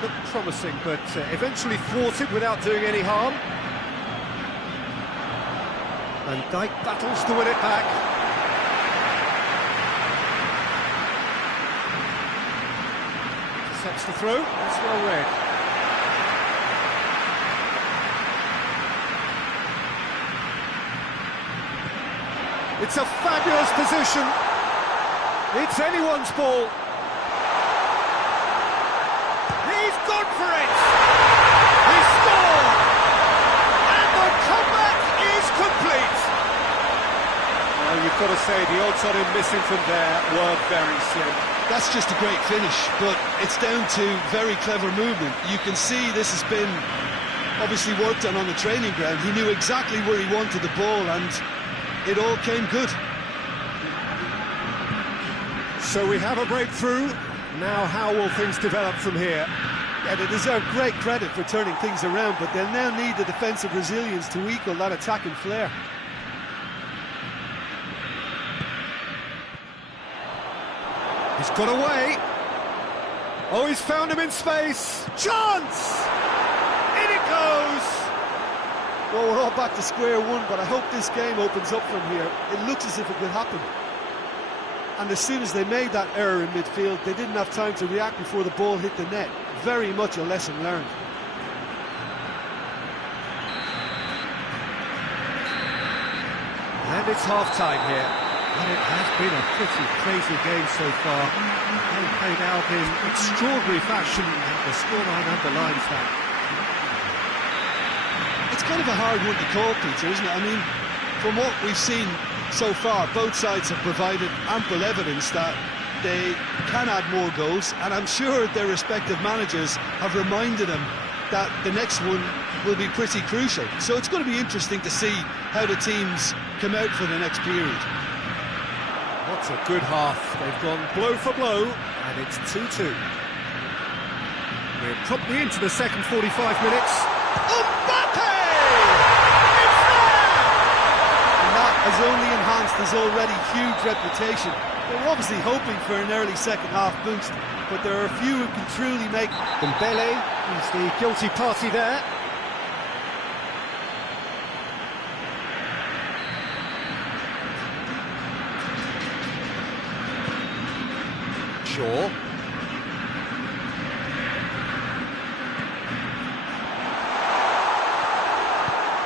Looked promising, but eventually thwarted without doing any harm. And Dijk battles to win it back. Sets the throw. That's well read. It's a fabulous position. It's anyone's ball. Gone for it! He scored! And the comeback is complete! Well, you've got to say, the odds on him missing from there were very slim. That's just a great finish, but it's down to very clever movement. You can see this has been obviously worked on the training ground. He knew exactly where he wanted the ball, and it all came good. So we have a breakthrough. Now how will things develop from here? Yeah, they deserve great credit for turning things around, but they'll now need the defensive resilience to equal that attacking flair. He's got away. Oh, he's found him in space. Chance! In it goes! Well, we're all back to square one, but I hope this game opens up from here. It looks as if it will happen. And as soon as they made that error in midfield, they didn't have time to react before the ball hit the net. Very much a lesson learned. And it's half-time here. And it has been a pretty crazy game so far. They played out in extraordinary fashion, and the scoreline underlines that. It's kind of a hard one to call, Peter, isn't it? I mean, from what we've seen so far, both sides have provided ample evidence that they can add more goals, and I'm sure their respective managers have reminded them that the next one will be pretty crucial. So it's going to be interesting to see how the teams come out for the next period. What's a good half. They've gone blow for blow, and it's 2-2. We're promptly into the second 45 minutes. Mbappe! It's there! And that has only enhanced his already huge reputation. They were obviously hoping for an early second-half boost, but there are a few who can truly make... Dembele is the guilty party there. Shaw.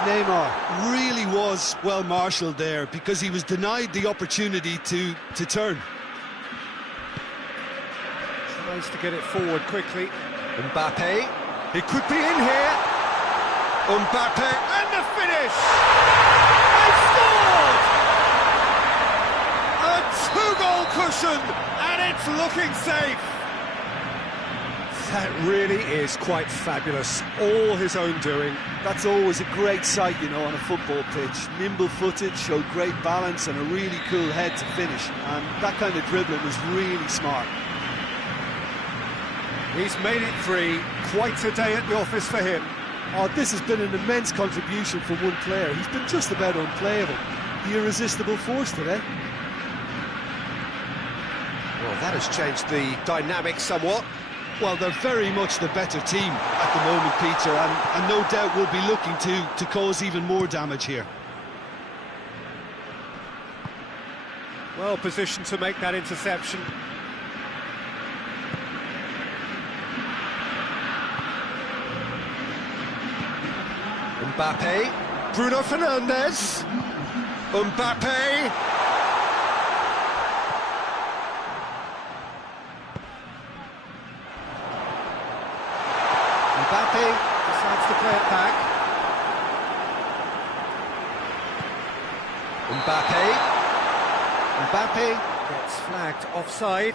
Neymar really was well marshalled there because he was denied the opportunity to turn. Tries to get it forward quickly. Mbappe. He could be in here. Mbappe. And the finish! They scored! A two-goal cushion, and it's looking safe. That really is quite fabulous. All his own doing. That's always a great sight, you know, on a football pitch. Nimble-footed, showed great balance and a really cool head to finish. And that kind of dribbling was really smart. He's made it three. Quite a day at the office for him. Oh, this has been an immense contribution from one player. He's been just about unplayable. The irresistible force today. Well, that has changed the dynamic somewhat. Well, they're very much the better team at the moment, Peter, and no doubt will be looking to cause even more damage here. Well positioned to make that interception. Mbappe, Bruno Fernandes, Mbappe. Mbappe decides to play it back. Mbappe gets flagged offside.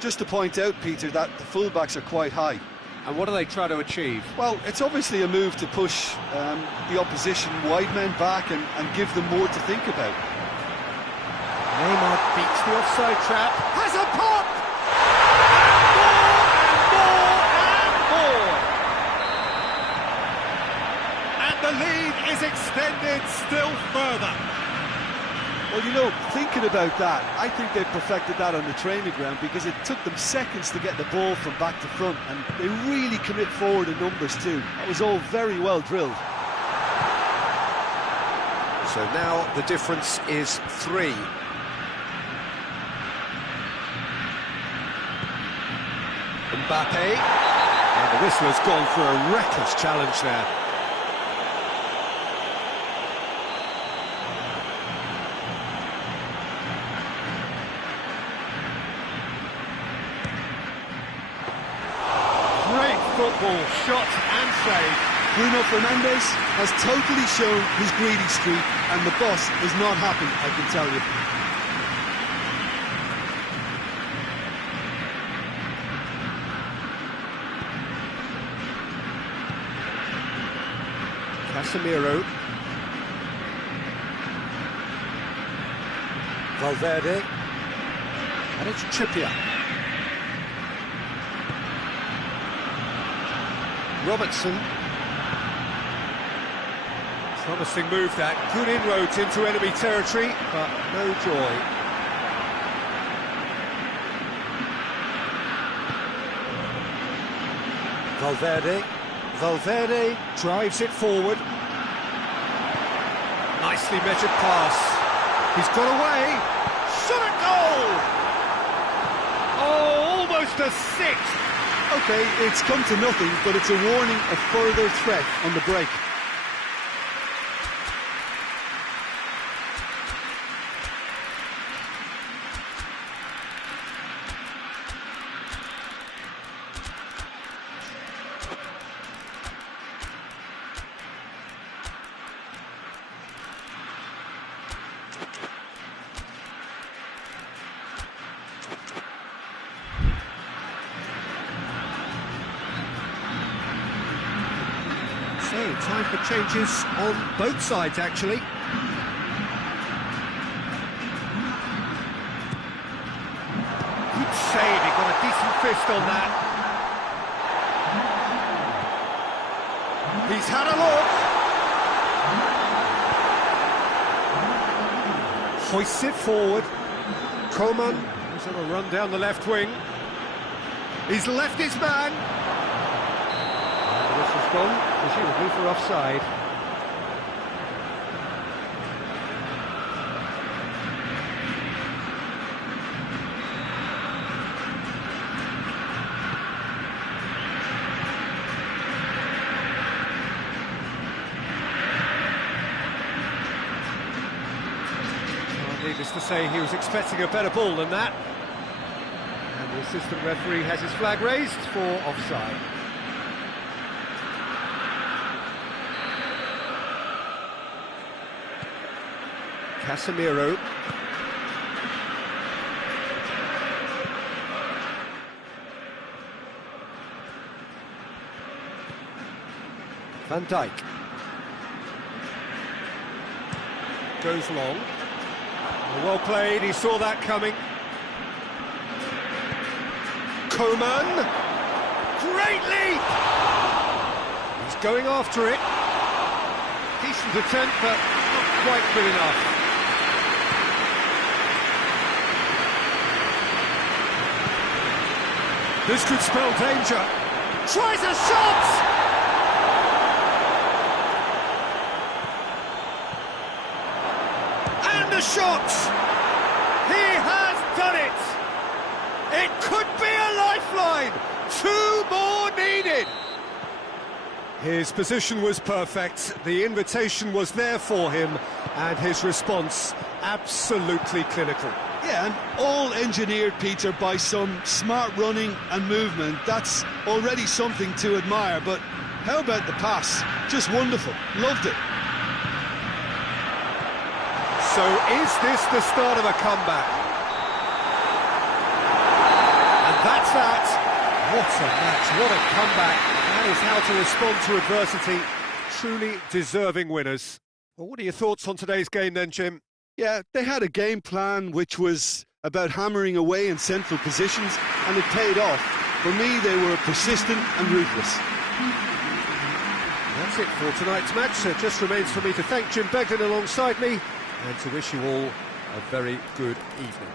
Just to point out, Peter, that the fullbacks are quite high. And what do they try to achieve? Well, it's obviously a move to push the opposition wide men back and give them more to think about. Neymar beats the offside trap, has a pop! And more! And more! And the lead is extended still further. Well, you know, thinking about that, I think they perfected that on the training ground because it took them seconds to get the ball from back to front, and they really commit forward in numbers too. That was all very well drilled. So now the difference is 3. Mbappe, and the whistler's gone for a reckless challenge there. Great football, shot and save. Bruno Fernandes has totally shown his greedy streak, and the boss is not happy, I can tell you. Casemiro, Valverde, and it's Trippier. Robertson. Promising move that, good inroads into enemy territory, but no joy. Valverde drives it forward. Nicely measured pass. He's got away. Shot at goal! Oh, almost a 6. Okay, it's come to nothing, but it's a warning of further threat on the break. So, time for changes on both sides, actually. Good save, he got a decent fist on that. He's had a look. Hoists it forward. Coman is on a run down the left wing. He's left his man. And this has gone, presumably for offside. Needless to say, he was expecting a better ball than that. And the assistant referee has his flag raised for offside. Casemiro. Van Dijk. Goes long. Well played, he saw that coming. Coman. Great leap! He's going after it. Decent attempt, but not quite good enough. This could spell danger. Tries a shot! And the shot! He has done it! It could be a lifeline 2 more needed! His position was perfect, the invitation was there for him, and his response absolutely clinical. Yeah, and all engineered, Peter, by some smart running and movement. That's already something to admire, but how about the pass? Just wonderful. Loved it. So is this the start of a comeback? And that's that. What a match, what a comeback. That is how to respond to adversity. Truly deserving winners. Well, what are your thoughts on today's game then, Jim? Yeah, they had a game plan which was about hammering away in central positions, and it paid off. For me, they were persistent and ruthless. That's it for tonight's match. It just remains for me to thank Jim Beglin alongside me and to wish you all a very good evening.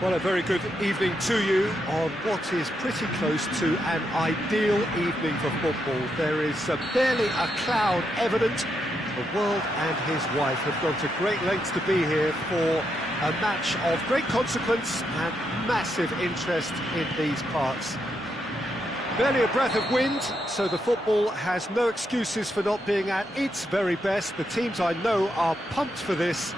Well, a very good evening to you on what is pretty close to an ideal evening for football. There is barely a cloud evident. The world and his wife have gone to great lengths to be here for a match of great consequence and massive interest in these parts. Barely a breath of wind, so the football has no excuses for not being at its very best. The teams I know are pumped for this.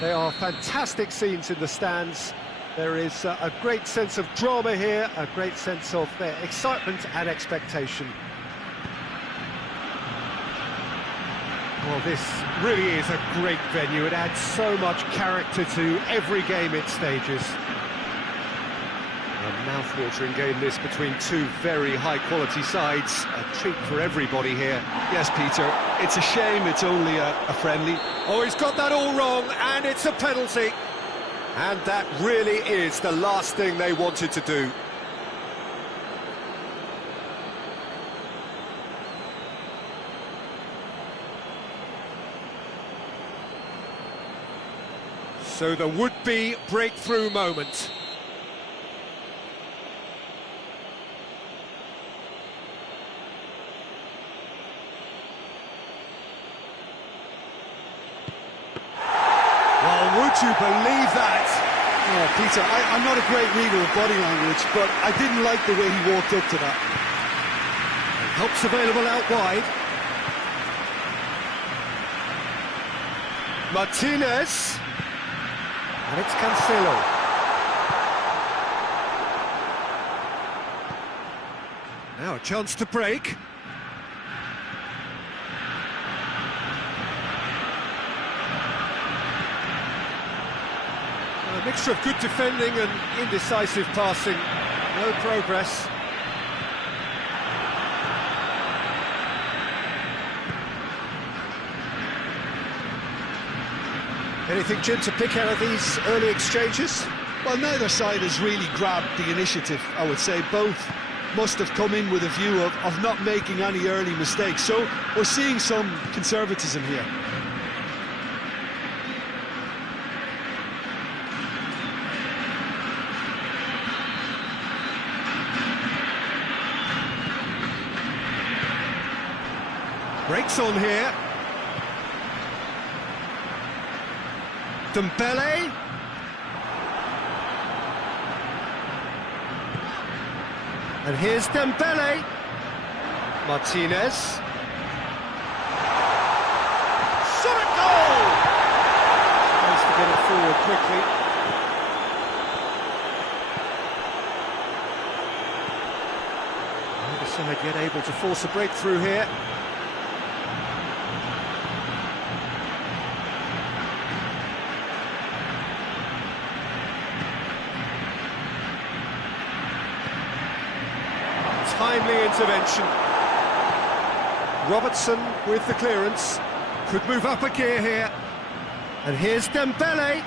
They are fantastic scenes in the stands. There is a great sense of drama here, a great sense of excitement and expectation. Well, this really is a great venue. It adds so much character to every game it stages. A mouth-watering game this between two very high-quality sides. A treat for everybody here. Yes, Peter, it's a shame it's only a friendly. Oh, he's got that all wrong, and it's a penalty. And that really is the last thing they wanted to do. So the would-be breakthrough moment. Well, would you believe that? Oh, Peter, I'm not a great reader of body language, but I didn't like the way he walked up to that. Help's available out wide. Martinez. And it's Cancelo. Now a chance to break. A mixture of good defending and indecisive passing. No progress. Anything, Jim, to pick out of these early exchanges? Well, neither side has really grabbed the initiative, I would say. Both must have come in with a view of not making any early mistakes. So we're seeing some conservatism here. Breaks on here. Dembele. And here's Dembele. Martinez. Shot at goal! Tries to get it forward quickly. Neither side yet able to force a breakthrough here. Timely intervention. Robertson with the clearance. Could move up a gear here. And here's Dembele.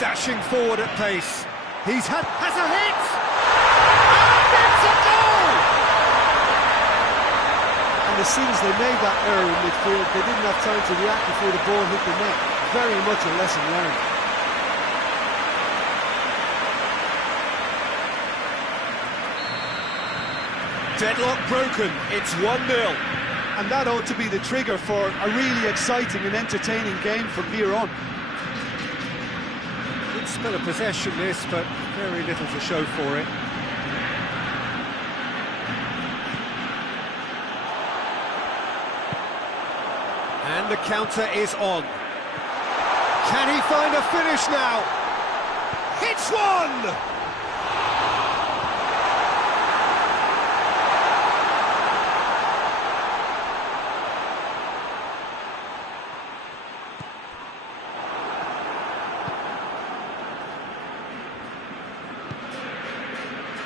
Dashing forward at pace. Has a hit! And it's a goal! And as soon as they made that error in midfield, they didn't have time to react before the ball hit the net. Very much a lesson learned. Deadlock broken, it's 1-0. And that ought to be the trigger for a really exciting and entertaining game from here on. Good spell of possession this, but very little to show for it. And the counter is on. Can he find a finish now? Hits one!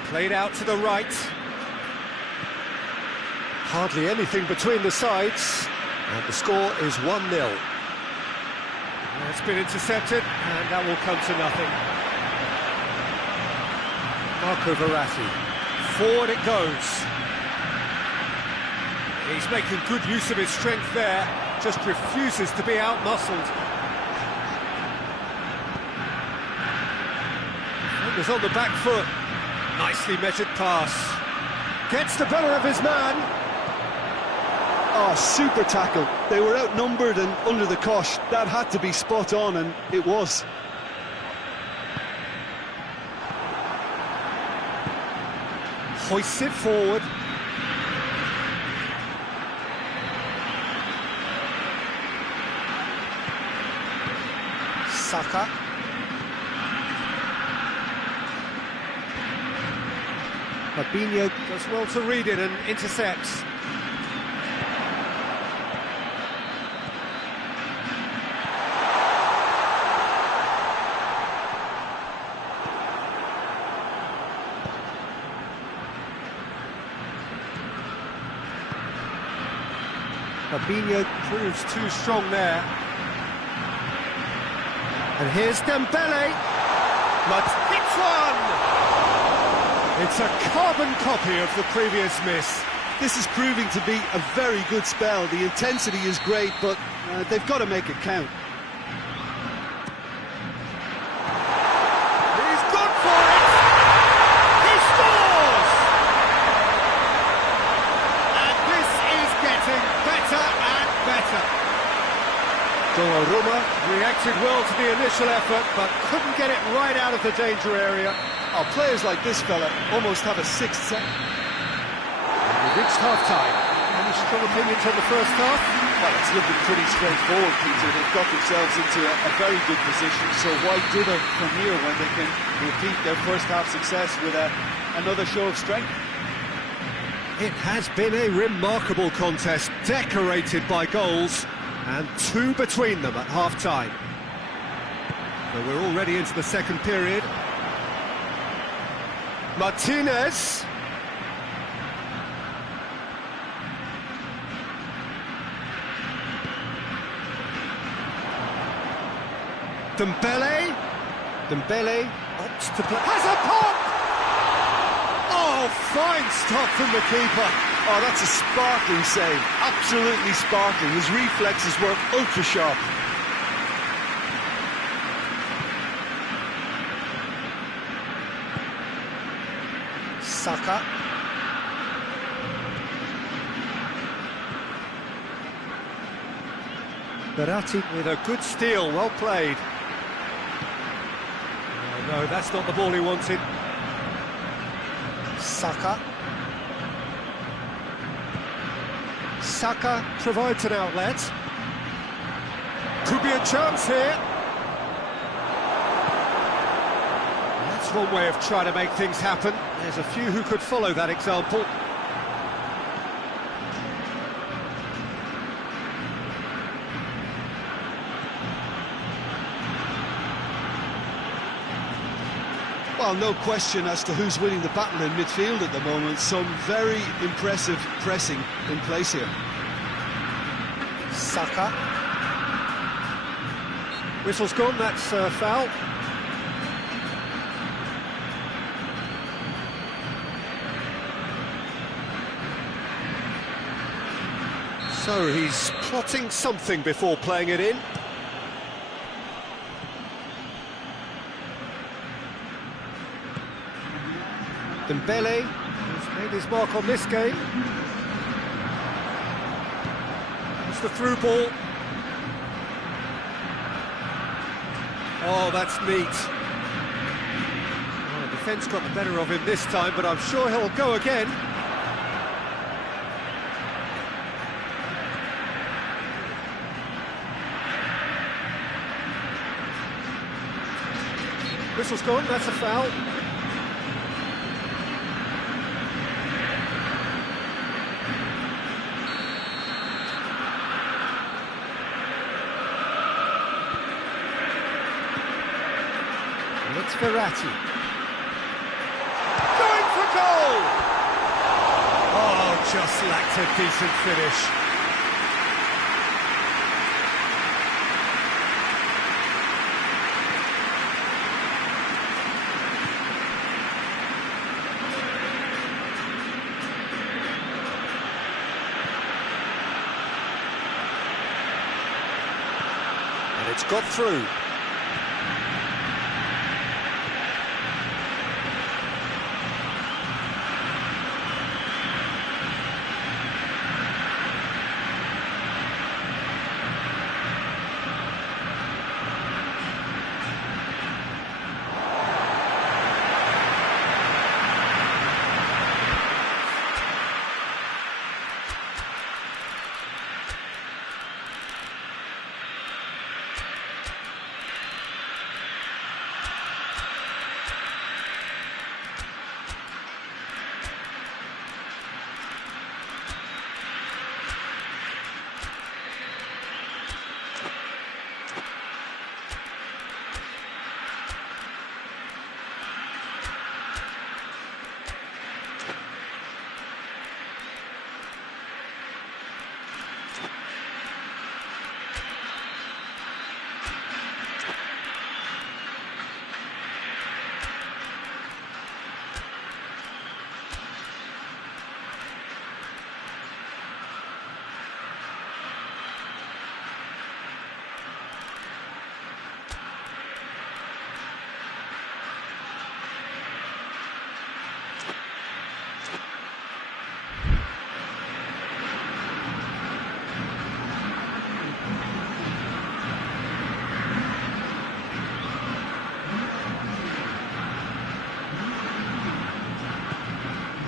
Played out to the right. Hardly anything between the sides. And the score is 1-0. It's been intercepted, and that will come to nothing. Marco Verratti. Forward it goes. He's making good use of his strength there, just refuses to be out-muscled. Fingers on the back foot. Nicely measured pass. Gets the better of his man. Oh, super tackle. They were outnumbered and under the cosh. That had to be spot on, and it was. Hoists it forward. Saka. Fabinho does well to read it and intercepts. Fabinho proves too strong there. And here's Dembele. But hits one! It's a carbon copy of the previous miss. This is proving to be a very good spell. The intensity is great, but they've got to make it count. He's gone for it! He scores! And this is getting better and better. Donnarumma reacted well to the initial effort, but couldn't get it right out of the danger area. Oh, players like this fella almost have a sixth sense. We've reached half-time. Any strong opinions on the first half? Well, it's looking pretty straightforward, Peter. They've got themselves into a very good position, so why dither from here when they can repeat their first half success with another show of strength? It has been a remarkable contest, decorated by goals, and two between them at half-time. So we're already into the second period. Martinez. Dembele. Dembele opts to play. Has a pop! Oh, fine stop from the keeper. Oh, that's a sparkling save. Absolutely sparkling. His reflexes were ultra sharp. Saka. Verratti with a good steal, well played. Oh, no, that's not the ball he wanted. Saka. Saka provides an outlet. Could be a chance here. That's one way of trying to make things happen. There's a few who could follow that example. Well, no question as to who's winning the battle in midfield at the moment. Some very impressive pressing in place here. Saka. Whistle's gone, that's foul. So he's plotting something before playing it in. Dembele has made his mark on this game. It's the through ball. Oh, that's neat. Oh, the defence got the better of him this time, but I'm sure he'll go again. Whistle's gone, that's a foul. It's Verratti. Going for goal! Oh, just lacked a decent finish. It's got through.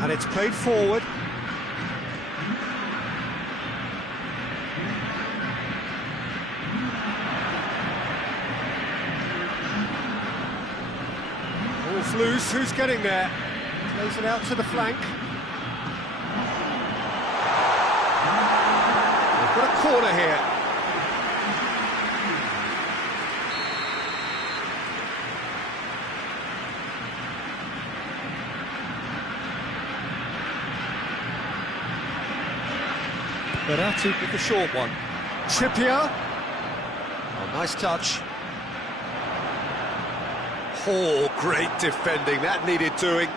And it's played forward. Ball's loose, who's getting there? Plays it out to the flank. They've got a corner here. Berati with the short one. Trippier. Oh, nice touch. Oh, great defending. That needed doing.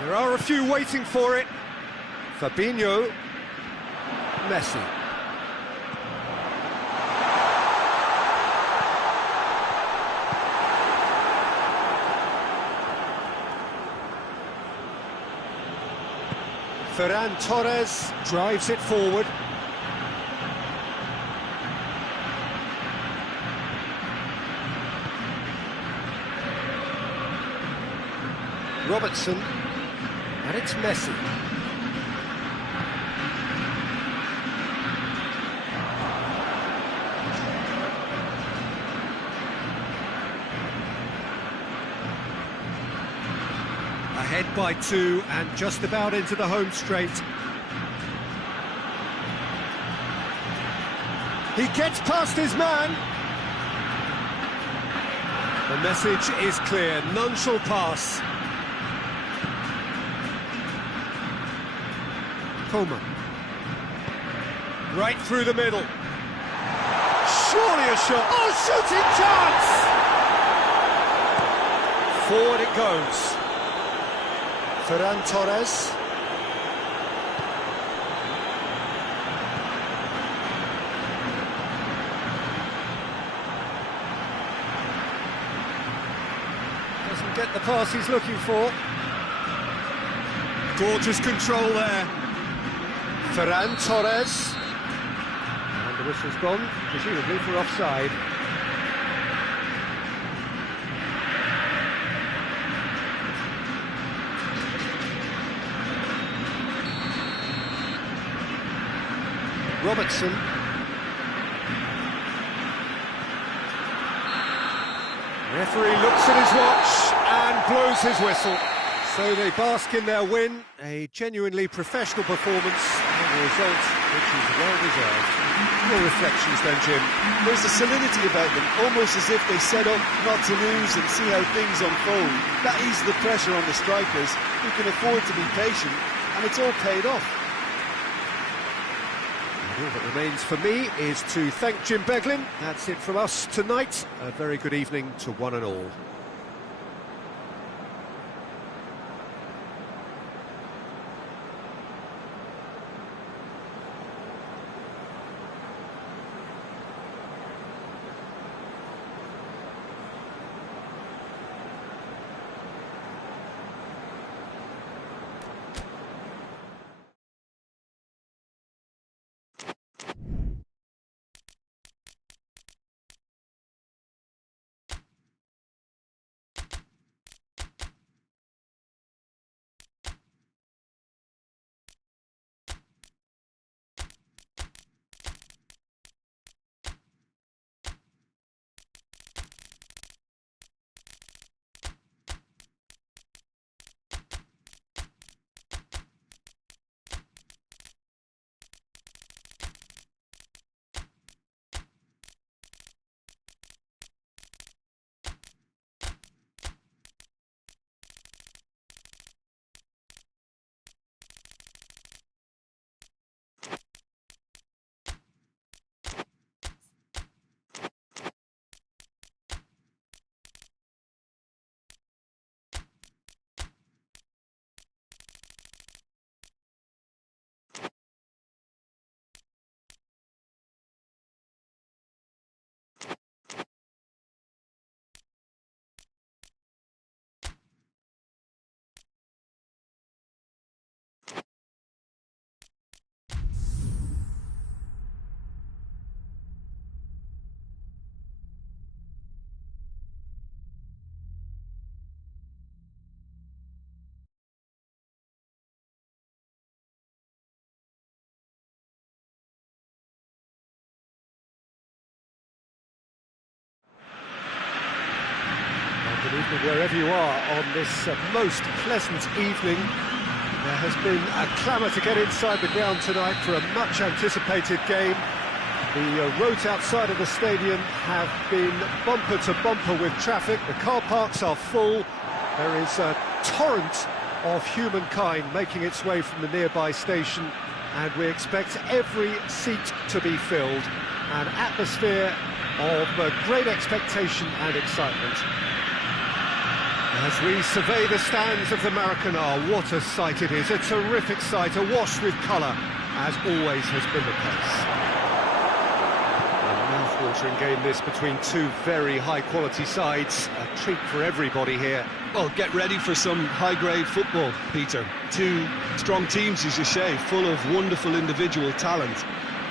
There are a few waiting for it. Fabinho. Messi. Ferran Torres drives it forward. Robertson, and it's Messi. Ahead by 2 and just about into the home straight. He gets past his man. The message is clear, none shall pass. Coman. Right through the middle. Surely a shot. Oh, shooting chance! Forward it goes. Ferran Torres. Doesn't get the pass he's looking for. Gorgeous control there. Ferran Torres. And the whistle's gone, presumably for offside. Robertson. Referee looks at his watch and blows his whistle. So they bask in their win, a genuinely professional performance, and a result which is well-deserved. Your reflections then, Jim? There's a solidity about them, almost as if they set up not to lose and see how things unfold. That eases the pressure on the strikers, who can afford to be patient, and it's all paid off. All that remains for me is to thank Jim Beglin. That's it from us tonight. A very good evening to one and all. Wherever you are on this most pleasant evening, there has been a clamour to get inside the ground tonight for a much-anticipated game. The roads outside of the stadium have been bumper to bumper with traffic. The car parks are full. There is a torrent of humankind making its way from the nearby station, and we expect every seat to be filled. An atmosphere of great expectation and excitement. As we survey the stands of the Maracanã, what a sight it is. A terrific sight, awash with colour, as always has been the case. A mouth-watering game this between two very high-quality sides. A treat for everybody here. Well, get ready for some high-grade football, Peter. Two strong teams, as you say, full of wonderful individual talent.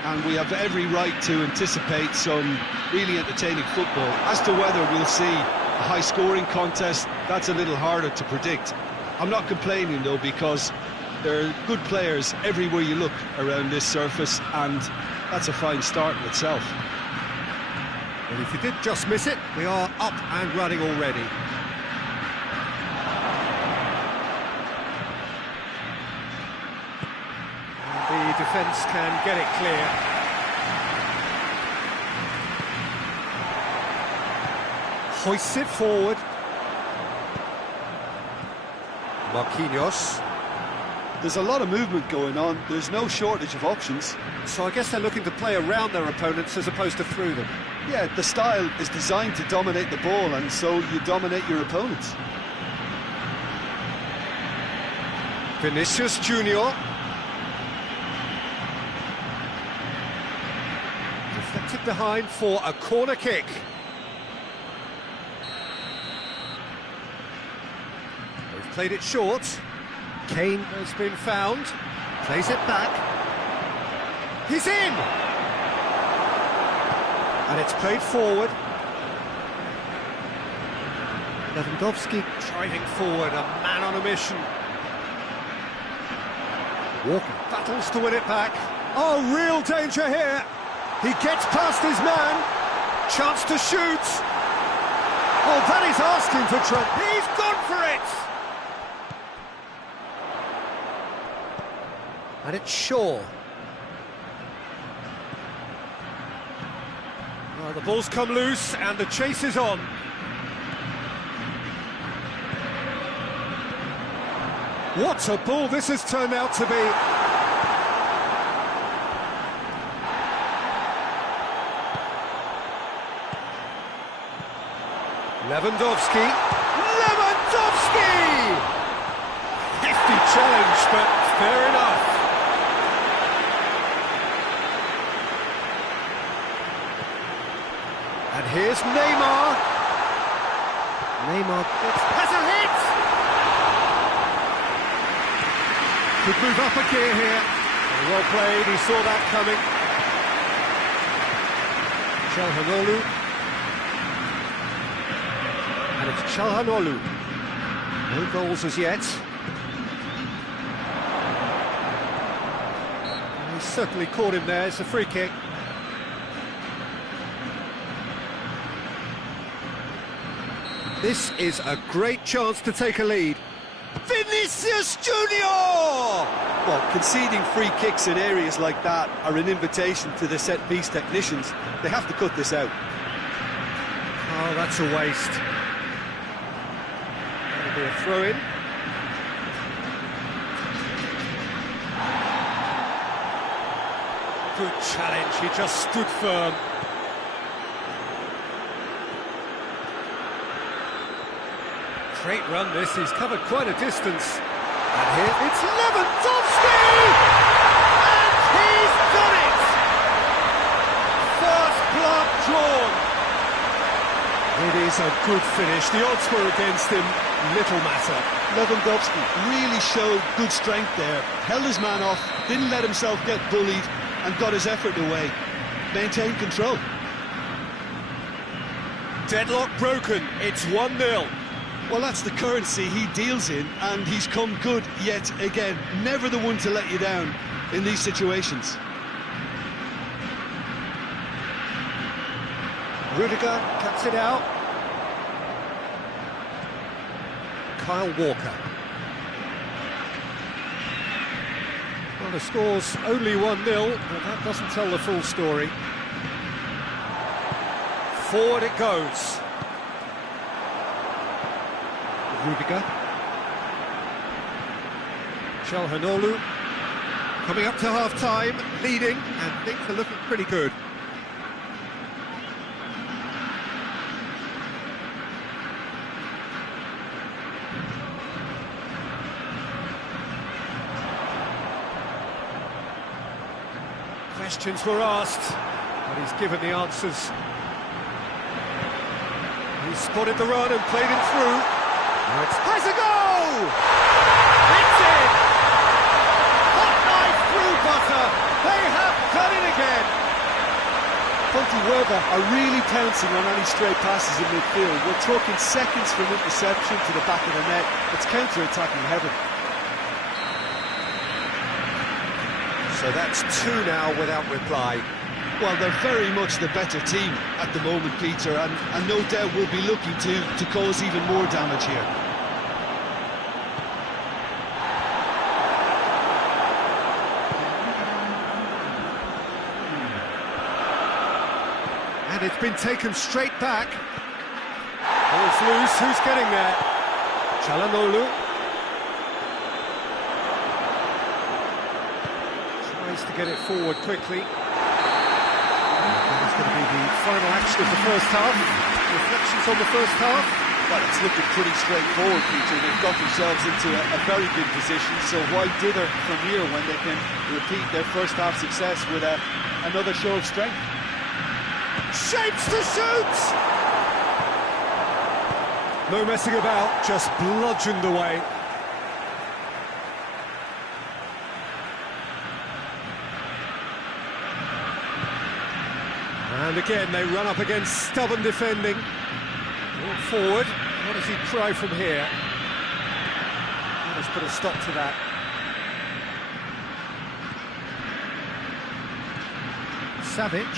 And we have every right to anticipate some really entertaining football. As to whether we'll see a high-scoring contest, that's a little harder to predict. I'm not complaining, though, because there are good players everywhere you look around this surface, and that's a fine start in itself. Well, if you did just miss it, we are up and running already. The defence can get it clear. Hoists it forward. Marquinhos. There's a lot of movement going on. There's no shortage of options. So I guess they're looking to play around their opponents as opposed to through them. Yeah, the style is designed to dominate the ball, and so you dominate your opponents. Vinicius Junior. Deflected behind for a corner kick. They've played it short. Kane has been found. Plays it back. He's in! And it's played forward. Lewandowski driving forward, a man on a mission. Walker battles to win it back. Oh, real danger here. He gets past his man. Chance to shoot. Oh, that is asking for trouble. He's gone for it. And it's Shaw. Oh, the ball's come loose and the chase is on. What a ball this has turned out to be. Lewandowski! Hefty challenge, but fair enough. And here's Neymar. Neymar has a hit! Could move up a gear here. Well played, he saw that coming. Calhanoglu. And it's Calhanoglu. No goals as yet. He certainly caught him there. It's a free kick. This is a great chance to take a lead. Vinicius Junior! Well, conceding free kicks in areas like that are an invitation to the set-piece technicians. They have to cut this out. Oh, that's a waste. That'll be a throw-in. Good challenge, he just stood firm. Great run this, he's covered quite a distance. And here it's Lewandowski! And he's done it! First blood drawn. It is a good finish. The odds were against him, little matter. Lewandowski really showed good strength there. Held his man off, didn't let himself get bullied, and got his effort away. Maintained control. Deadlock broken, it's 1-0. Well, that's the currency he deals in, and he's come good yet again. Never the one to let you down in these situations. Rudiger cuts it out. Kyle Walker. Well, the score's only 1-0, but that doesn't tell the full story. Forward it goes. Rudiger. Calhanoglu coming up to half-time, leading, and things are looking pretty good. Questions were asked, but he's given the answers. He spotted the run and played it through. Now it's has a goal! It's in! Hot knife through butter. They have done it again. Pontevedra are really pouncing on any stray passes in midfield. We're talking seconds from interception to the back of the net. It's counter-attacking heaven. So that's 2 now without reply. Well, they're very much the better team at the moment, Peter, and no doubt will be looking to cause even more damage here. And it's been taken straight back. Ball's loose, who's getting there? Calhanoglu. Tries to get it forward quickly. That's going to be the final action of the first half. Reflections on the first half? Well, it's looking pretty straightforward, Peter. They've got themselves into a very good position, so why dither from here when they can repeat their first half success with another show of strength? Shapes to shoot! No messing about, just bludgeoned away. And again, they run up against stubborn defending. Brought forward. What does he try from here? Let's put a stop to that. Savic.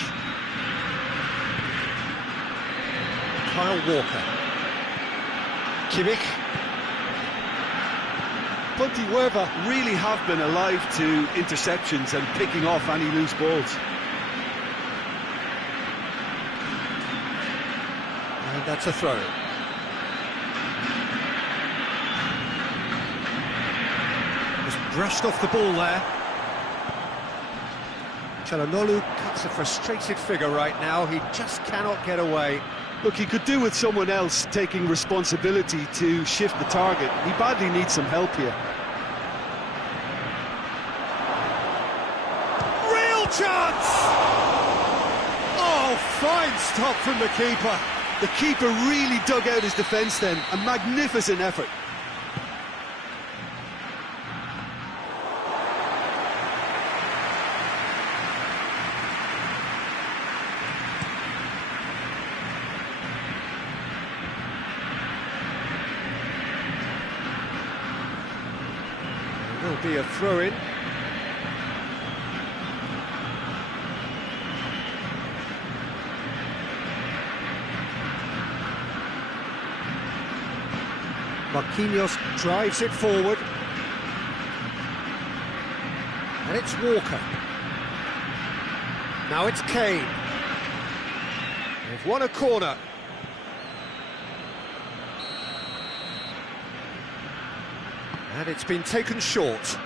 Kyle Walker. Kimmich. Pontevedra really have been alive to interceptions and picking off any loose balls. And that's a throw. Just brushed off the ball there. Calhanoglu cuts a frustrated figure right now. He just cannot get away. Look, he could do with someone else taking responsibility to shift the target. He badly needs some help here. Real chance! Oh, fine stop from the keeper. The keeper really dug out his defence then. A magnificent effort. There will be a throw-in. Marquinhos drives it forward. And it's Walker. Now it's Kane. They've won a corner. And it's been taken short.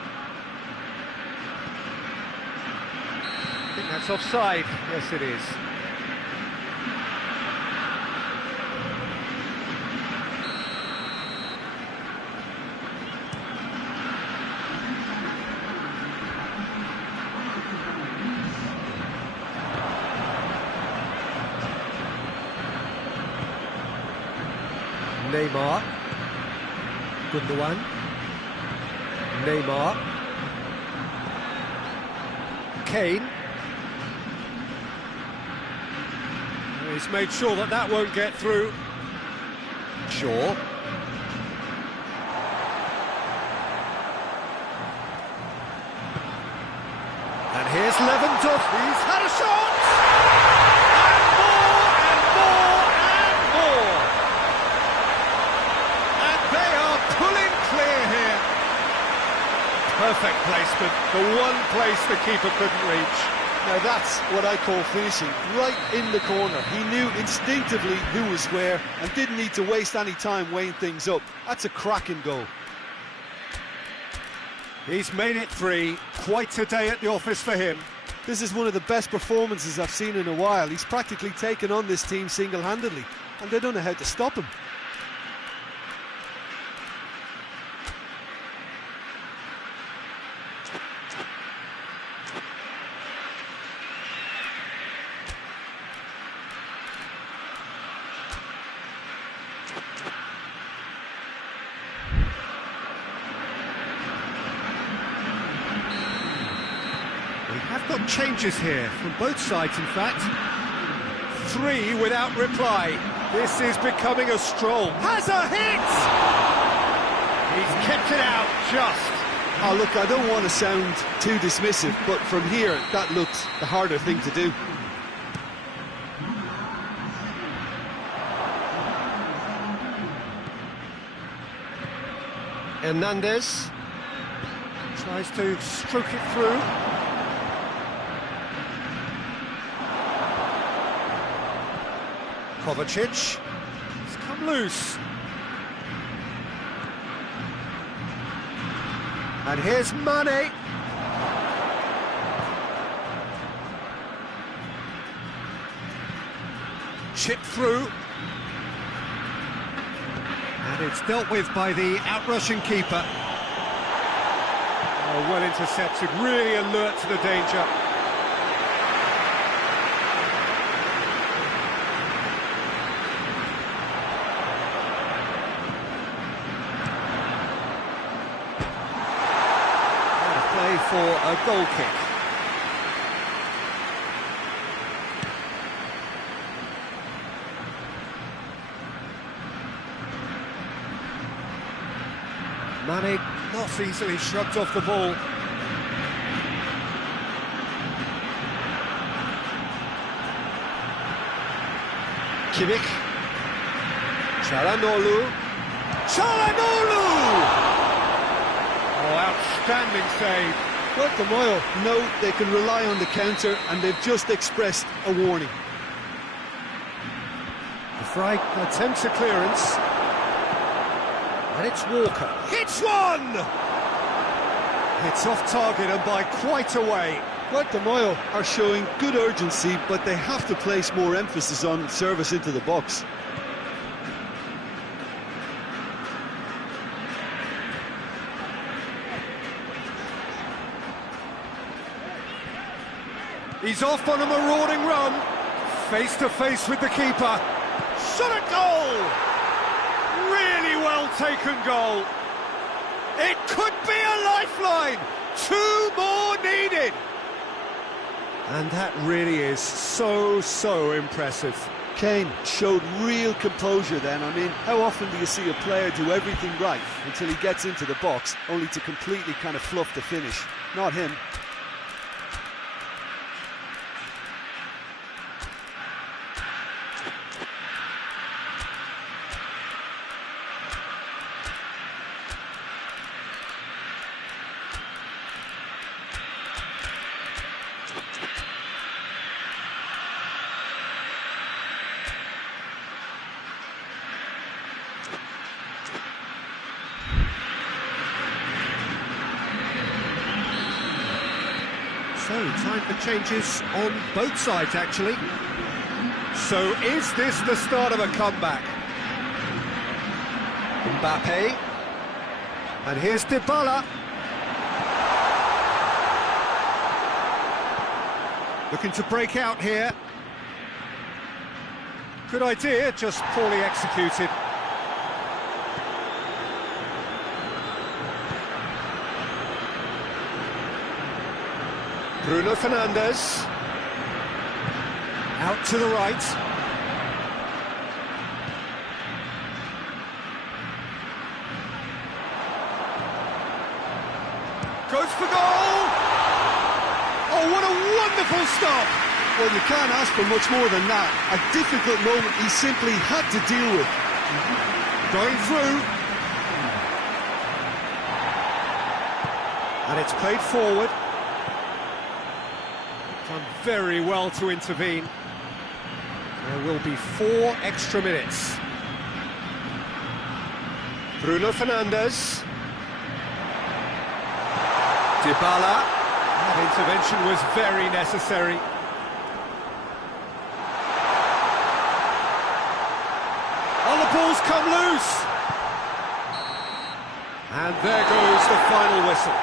I think that's offside. Yes, it is. Neymar. Gundogan. Neymar. Kane. He's made sure that that won't get through. Shaw. And here's Lewandowski. He's had a shot! And more, and more, and more! And they are Perfect placement, the one place the keeper couldn't reach. Now that's what I call finishing, right in the corner. He knew instinctively who was where and didn't need to waste any time weighing things up. That's a cracking goal. He's made it 3, quite a day at the office for him. This is one of the best performances I've seen in a while. He's practically taken on this team single-handedly, and they don't know how to stop him. Got changes here from both sides, in fact. 3 without reply. This is becoming a stroll. Has a hit! He's kept it out just. Oh, look, I don't want to sound too dismissive, but from here, that looks the harder thing to do. Hernandez tries to stroke it through. Kovacic, it's come loose. And here's Mane. Chip through. And it's dealt with by the outrushing keeper. Oh, well intercepted, really alert to the danger. For a goal kick. Mane not easily shrugged off the ball. Kimmich. Çalhanoğlu. Oh, outstanding save. Guatemala know they can rely on the counter, and they've just expressed a warning. The Frey attempts a clearance. And it's Walker. Hits one! It's off target and by quite a way. Guatemala are showing good urgency, but they have to place more emphasis on service into the box. He's off on a marauding run, face to face with the keeper. Shot at goal! Really well taken goal. It could be a lifeline. 2 more needed. And that really is so impressive. Kane showed real composure then. I mean, how often do you see a player do everything right until he gets into the box, only to completely kind of fluff the finish? Not him. So, time for changes on both sides, actually. So, is this the start of a comeback? Mbappe. And here's Dybala. Looking to break out here. Good idea, just poorly executed. Bruno Fernandes. Out to the right. Goes for goal! Oh, what a wonderful stop! Well, you can't ask for much more than that. A difficult moment he simply had to deal with. Going through. And it's played forward. Done very well to intervene. There will be 4 extra minutes. Bruno Fernandes. Dybala. That intervention was very necessary. Oh, the ball's come loose. And there goes the final whistle.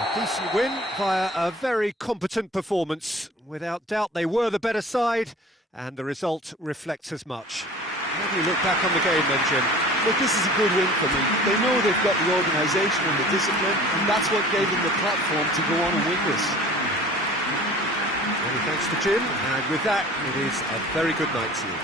A decent win via a very competent performance. Without doubt, they were the better side, and the result reflects as much. How do you look back on the game then, Jim? Look, this is a good win for me. They know they've got the organisation and the discipline, and that's what gave them the platform to go on and win this. Many thanks to Jim, and with that, it is a very good night to you.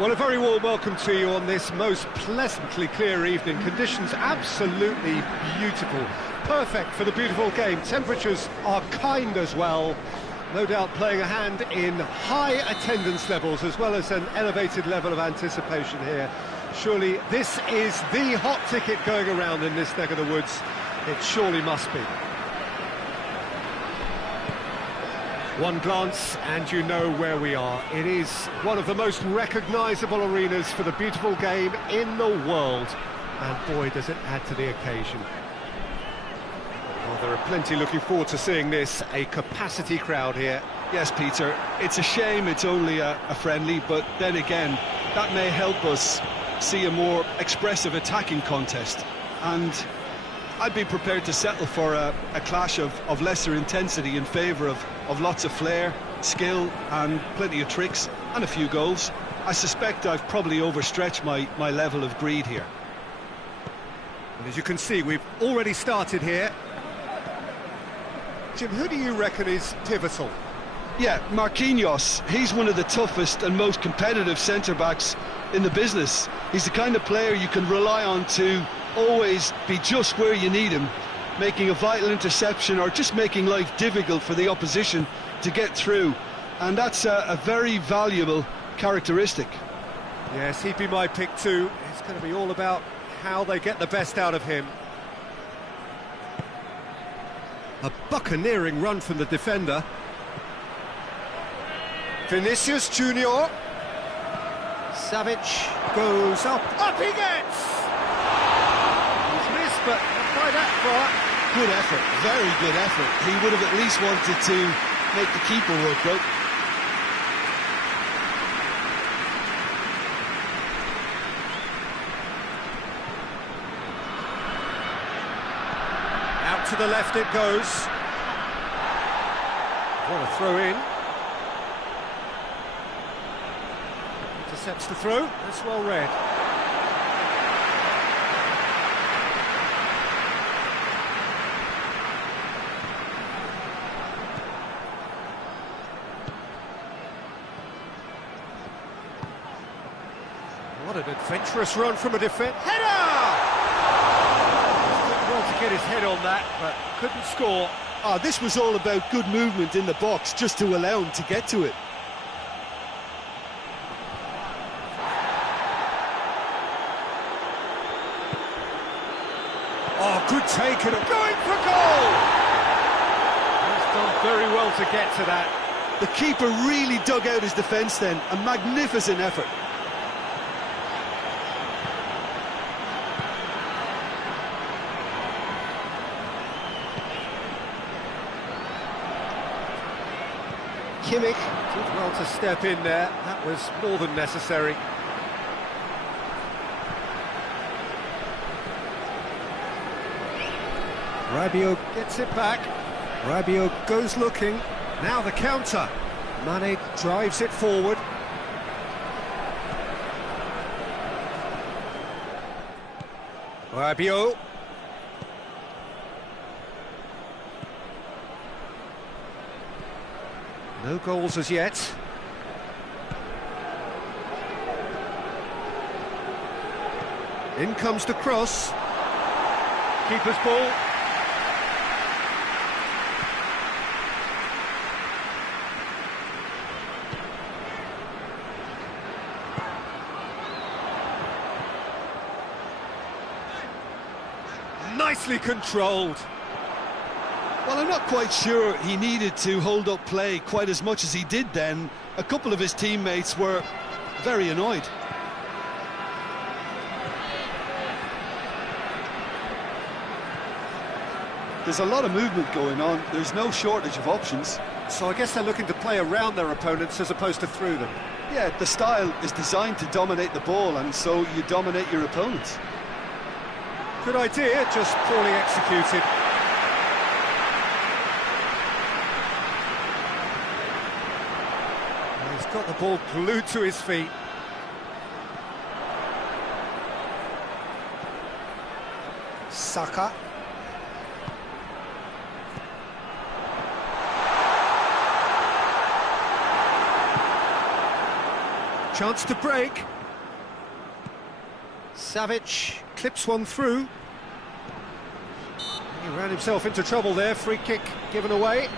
Well, a very warm welcome to you on this most pleasantly clear evening. Conditions absolutely beautiful. Perfect for the beautiful game. Temperatures are kind as well. No doubt playing a hand in high attendance levels as well as an elevated level of anticipation here. Surely this is the hot ticket going around in this neck of the woods. It surely must be. One glance and you know where we are. It is one of the most recognisable arenas for the beautiful game in the world. And boy, does it add to the occasion. Well, there are plenty looking forward to seeing this. A capacity crowd here. Yes, Peter, it's a shame it's only a friendly, but then again, that may help us see a more expressive attacking contest. And I'd be prepared to settle for a clash of lesser intensity in favour of lots of flair, skill and plenty of tricks and a few goals. I suspect I've probably overstretched my level of greed here. And as you can see, we've already started here. Jim, who do you reckon is pivotal? Yeah, Marquinhos, he's one of the toughest and most competitive centre-backs in the business. He's the kind of player you can rely on to always be just where you need him, making a vital interception or just making life difficult for the opposition to get through. And that's a very valuable characteristic. Yes, he'd be my pick too. It's going to be all about how they get the best out of him. A buccaneering run from the defender. Vinicius Junior. Savic goes up he gets! He's missed, but not by that far. Good effort, very good effort. He would have at least wanted to make the keeper work, though. Out to the left it goes. What a throw in. Intercepts the throw, that's well read. What an adventurous run from a defence. Header! Did well to get his head on that, but couldn't score. Oh, this was all about good movement in the box, just to allow him to get to it. Oh, good take and going for goal! He's done very well to get to that. The keeper really dug out his defence then, a magnificent effort. Kimmich did well to step in there, that was more than necessary. Rabiot gets it back. Rabiot goes looking. Now the counter. Mane drives it forward. Rabiot. No goals as yet. In comes the cross. Keeper's ball. Nicely controlled. Well, I'm not quite sure he needed to hold up play quite as much as he did then. A couple of his teammates were very annoyed. There's a lot of movement going on. There's no shortage of options. So I guess they're looking to play around their opponents as opposed to through them. Yeah, the style is designed to dominate the ball, and so you dominate your opponents. Good idea, just poorly executed. He's got the ball glued to his feet. Saka. Chance to break. Savic clips one through. He ran himself into trouble there. Free kick given away.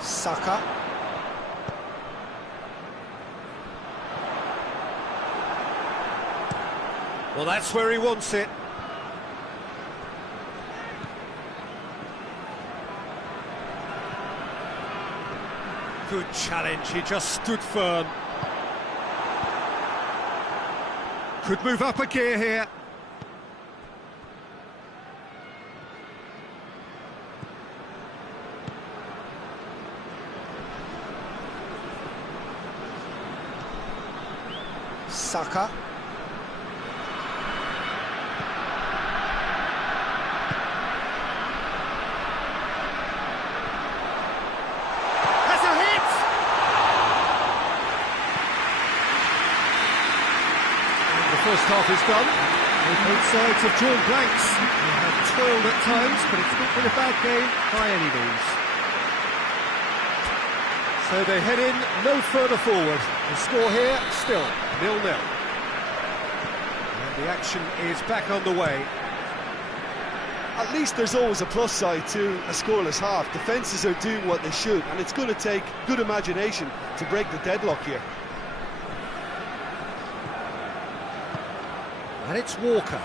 Saka. Well, that's where he wants it. Good challenge, he just stood firm. Could move up a gear here. Saka. Has a hit! And the first half is done. Both sides have drawn blanks. They have toiled at times, but it's not been a bad game by any means. So they head in no further forward. The score here, still 0-0. And the action is back underway. At least there's always a plus side to a scoreless half. Defences are doing what they should, and it's going to take good imagination to break the deadlock here. And it's Walker.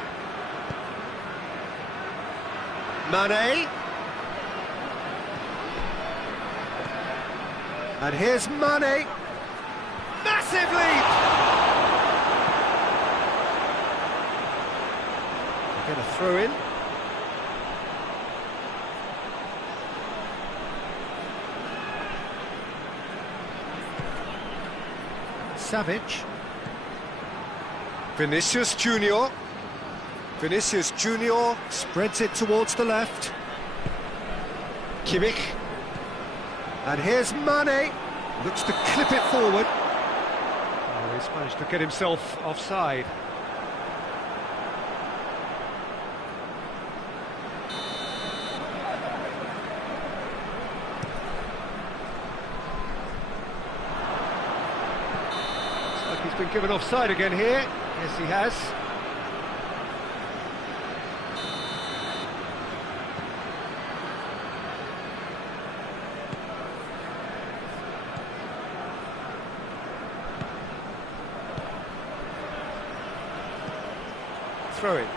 Mane. And here's Mane. Massive leap! We're going to throw in. Savage. Vinicius Junior. Vinicius Junior spreads it towards the left. Kimmich. And here's Mane. Looks to clip it forward. Oh, he's managed to get himself offside. Looks like he's been given offside again here. Yes, he has. Throw it.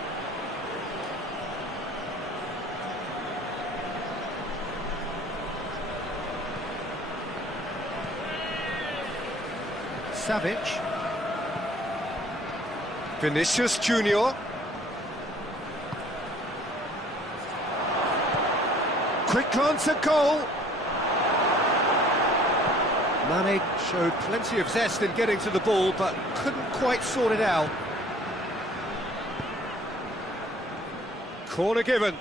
Savage. Vinicius Junior. Quick glance at goal. Mane showed plenty of zest in getting to the ball, but couldn't quite sort it out. Corner given.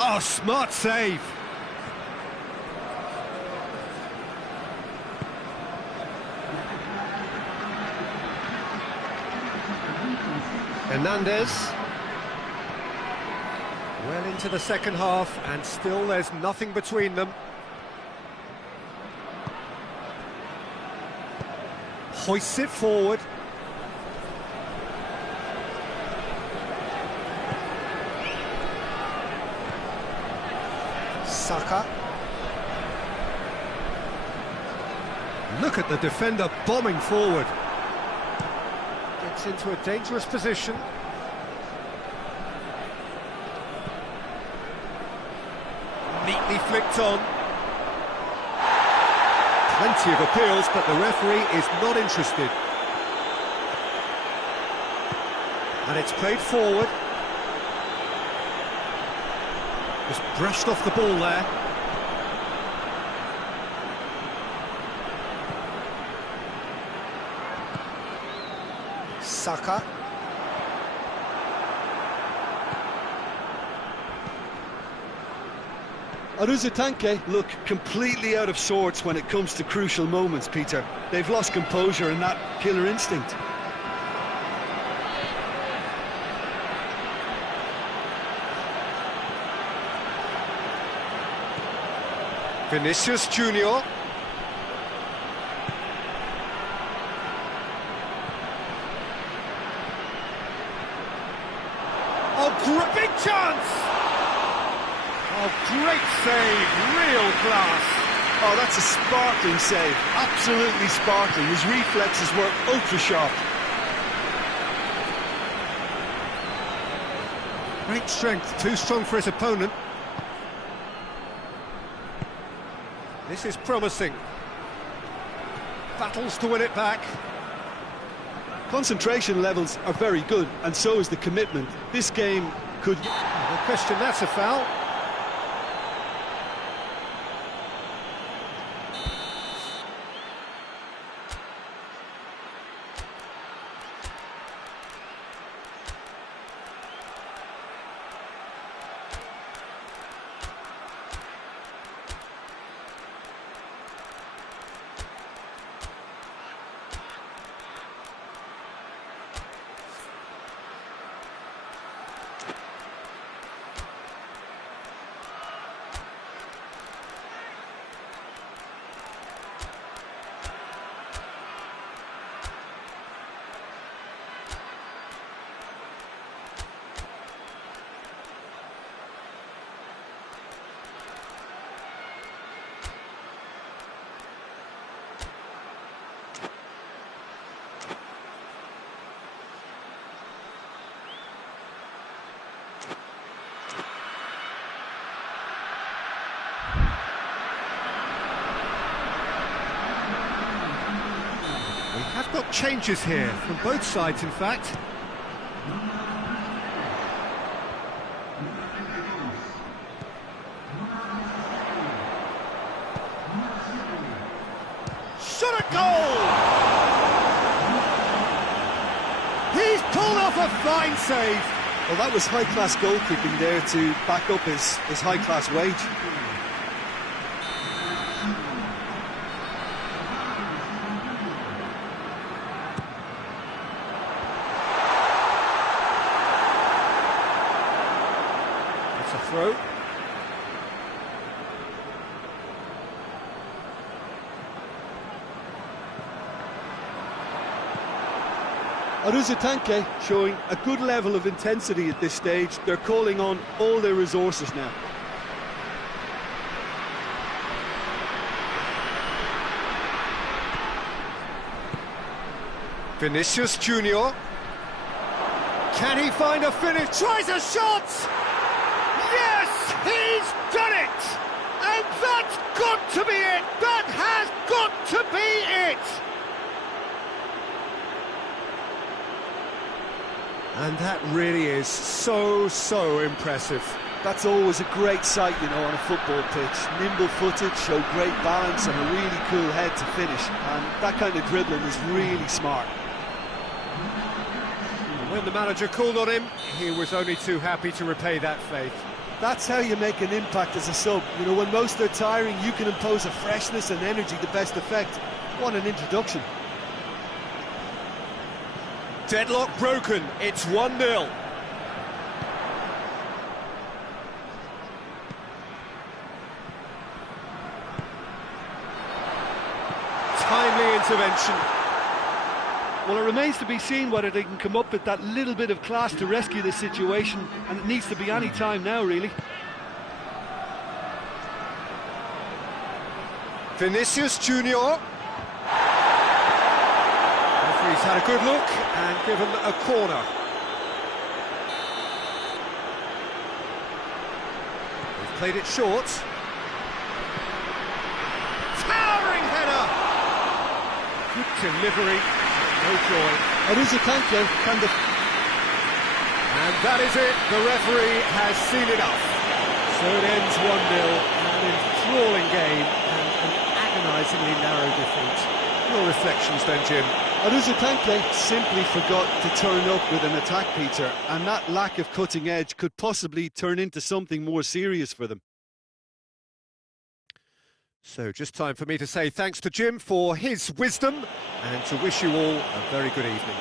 Oh, smart save. Hernandez. Well into the second half, and still there's nothing between them. Hoists it forward. Saka. Look at the defender bombing forward. Gets into a dangerous position. Neatly flicked on. Plenty of appeals, but the referee is not interested. And it's played forward. Just brushed off the ball there. Saka. Aruzatanke look completely out of sorts when it comes to crucial moments, Peter. They've lost composure and that killer instinct. Vinicius Junior. Oh, big chance! Oh, great save, real class. Oh, that's a sparkling save, absolutely sparkling. His reflexes were ultra sharp. Great strength, too strong for his opponent. This is promising. Battles to win it back. Concentration levels are very good, and so is the commitment. This game could... No question, that's a foul. changes here, from both sides in fact. Shot a goal! He's pulled off a fine save. Well, that was high-class goalkeeping there to back up his high-class wage. It's a throw. Tanke showing a good level of intensity at this stage. They're calling on all their resources now. Vinicius Junior. Can he find a finish? Tries a shot! Yes, he's done it! And that's got to be it! That has got to be it! And that really is so impressive. That's always a great sight, you know, on a football pitch. Nimble-footed, show great balance and a really cool head to finish. And that kind of dribbling is really smart. And when the manager called on him, he was only too happy to repay that faith. That's how you make an impact as a sub. You know, when most are tiring, you can impose a freshness and energy to best effect. What an introduction. Deadlock broken, it's 1-0. Timely intervention. Well, it remains to be seen whether they can come up with that little bit of class to rescue this situation, and it needs to be any time now, really. Vinicius Junior. He's had a good look and given a corner. He's played it short. Towering header! Good delivery, no joy. Tanke can the... And that is it, the referee has seen it up. So it ends 1-0, an enthralling game and an agonisingly narrow defeat. Your reflections then, Jim? Tanke simply forgot to turn up with an attack, Peter, and that lack of cutting edge could possibly turn into something more serious for them. So just time for me to say thanks to Jim for his wisdom and to wish you all a very good evening.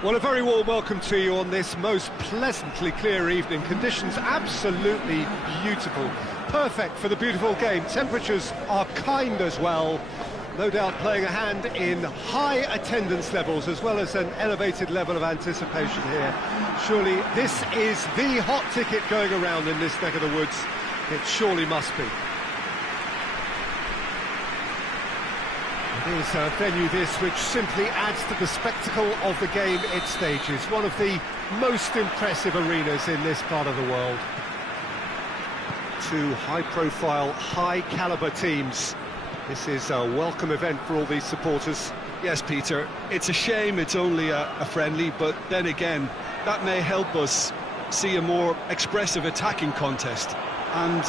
Well, a very warm welcome to you on this most pleasantly clear evening. Conditions absolutely beautiful. Perfect for the beautiful game. Temperatures are kind as well. No doubt playing a hand in high attendance levels as well as an elevated level of anticipation here. Surely this is the hot ticket going around in this neck of the woods. It surely must be. It is a venue this which simply adds to the spectacle of the game it stages. One of the most impressive arenas in this part of the world. Two high-profile, high-caliber teams. This is a welcome event for all these supporters. Yes, Peter, it's a shame it's only a friendly, but then again, that may help us see a more expressive attacking contest. And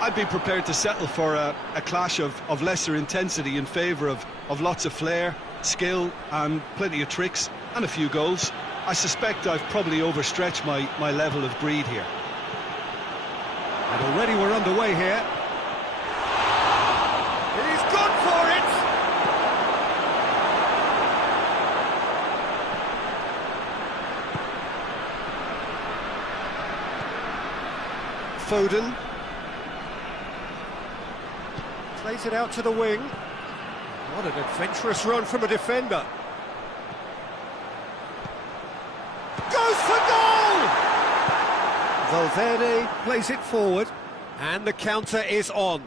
I'd be prepared to settle for a clash of lesser intensity in favour of lots of flair, skill and plenty of tricks and a few goals. I suspect I've probably overstretched my level of greed here. And already we're underway here. He's gone for it! Foden. Plays it out to the wing. What an adventurous run from a defender. Goes for goal! Valverde plays it forward. And the counter is on.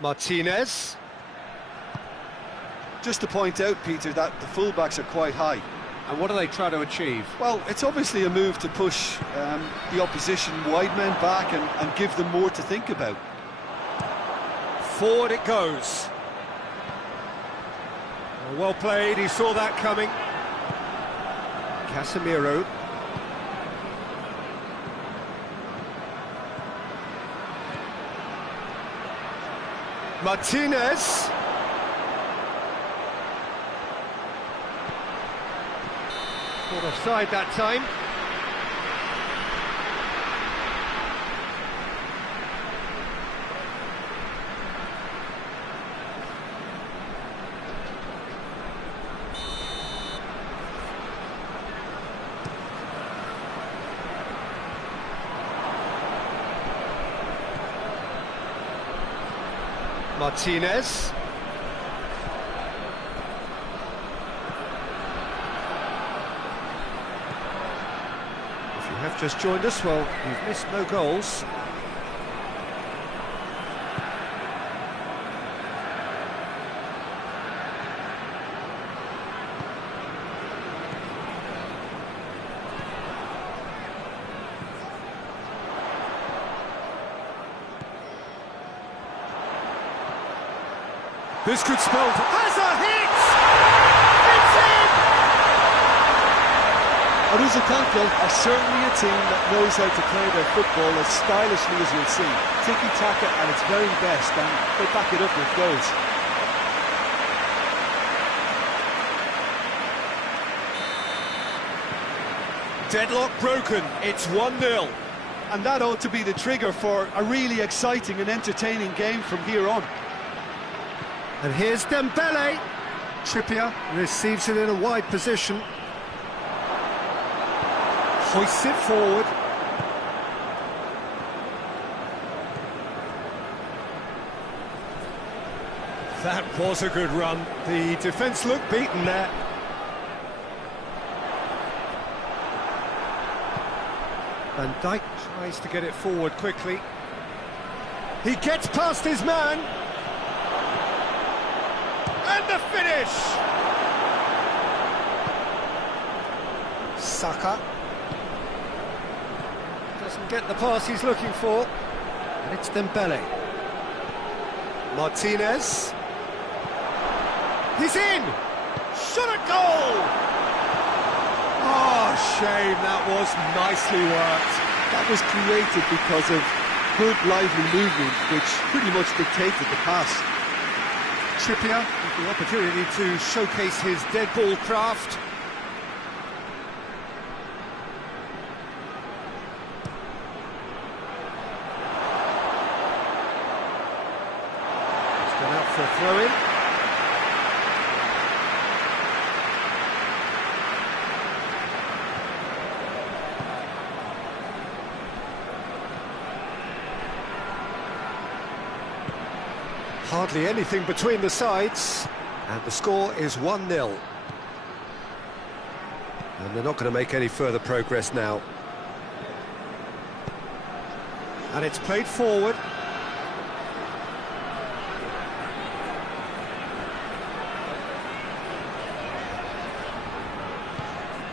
Martinez. Just to point out, Peter, that the fullbacks are quite high. And what are they trying to achieve? Well, it's obviously a move to push the opposition wide men back and give them more to think about. Forward it goes. Well played, he saw that coming. Casemiro. Martinez. Caught offside that time. Martinez. If you have just joined us, well, you've missed no goals. This could spell... Has a hit! It's in! Arusa Conquel are certainly a team that knows how to play their football as stylishly as you'll see. Tiki-taka at its very best, and they back it up with goals. Deadlock broken, it's 1-0. And that ought to be the trigger for a really exciting and entertaining game from here on. And here's Dembele. Trippier receives it in a wide position. Hoists it forward. That was a good run. The defence looked beaten there. Van Dijk tries to get it forward quickly. He gets past his man. And the finish! Saka. Doesn't get the pass he's looking for. And it's Dembele. Martinez. He's in! Shot at goal! Oh, shame, that was nicely worked. That was created because of good, lively movement, which pretty much dictated the pass. Trippier with the opportunity to showcase his dead ball craft. He's gone out for a throw-in. Hardly anything between the sides, and the score is 1-0. And they're not going to make any further progress now. And it's played forward.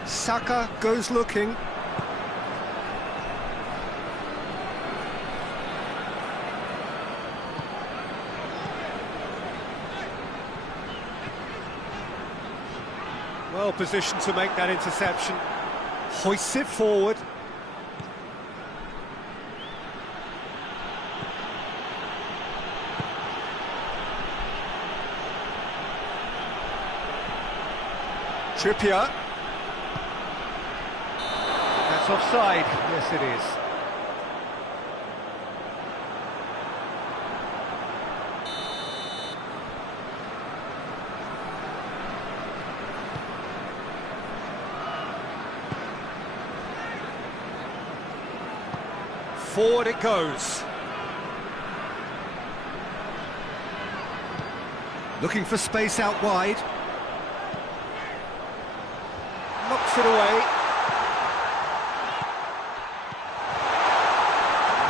Saka goes looking. Well positioned to make that interception. Hoists it forward. Trippier. That's offside. Yes, it is. Forward it goes. Looking for space out wide. Knocks it away.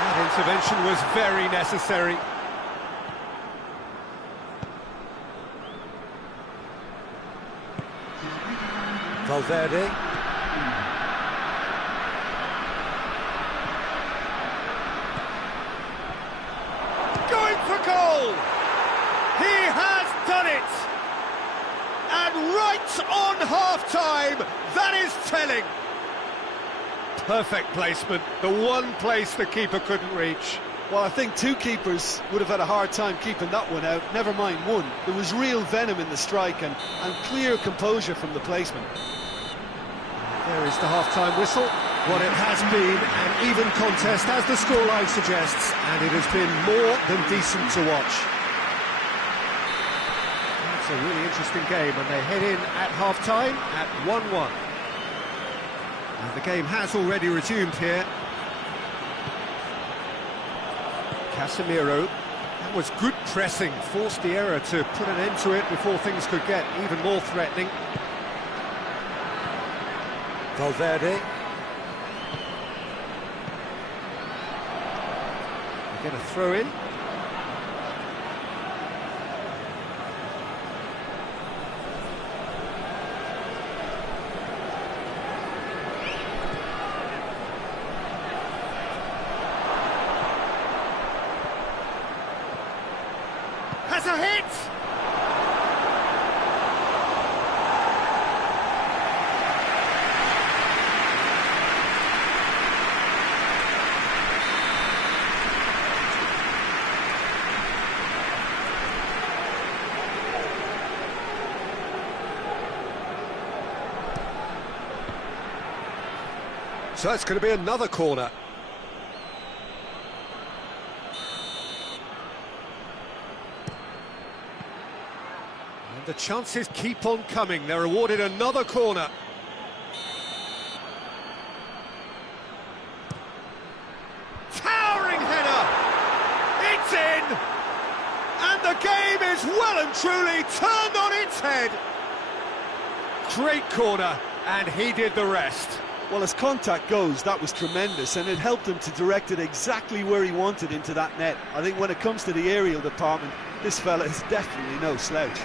That intervention was very necessary. Valverde. Going for goal! He has done it! And right on half-time, that is telling. Perfect placement, the one place the keeper couldn't reach. Well, I think two keepers would have had a hard time keeping that one out, never mind one. There was real venom in the strike and clear composure from the placement. There is the half-time whistle. What it has been an even contest, as the scoreline suggests, and it has been more than decent to watch. It's a really interesting game, and they head in at half-time at 1-1. And the game has already resumed here. Casemiro, that was good pressing, forced the error to put an end to it before things could get even more threatening. Valverde. They get a throw in. Has a hit! So it's going to be another corner. And the chances keep on coming. They're awarded another corner. Towering header! It's in! And the game is well and truly turned on its head. Great corner, and he did the rest. Well, as contact goes, that was tremendous, and it helped him to direct it exactly where he wanted into that net. I think when it comes to the aerial department, this fella is definitely no slouch.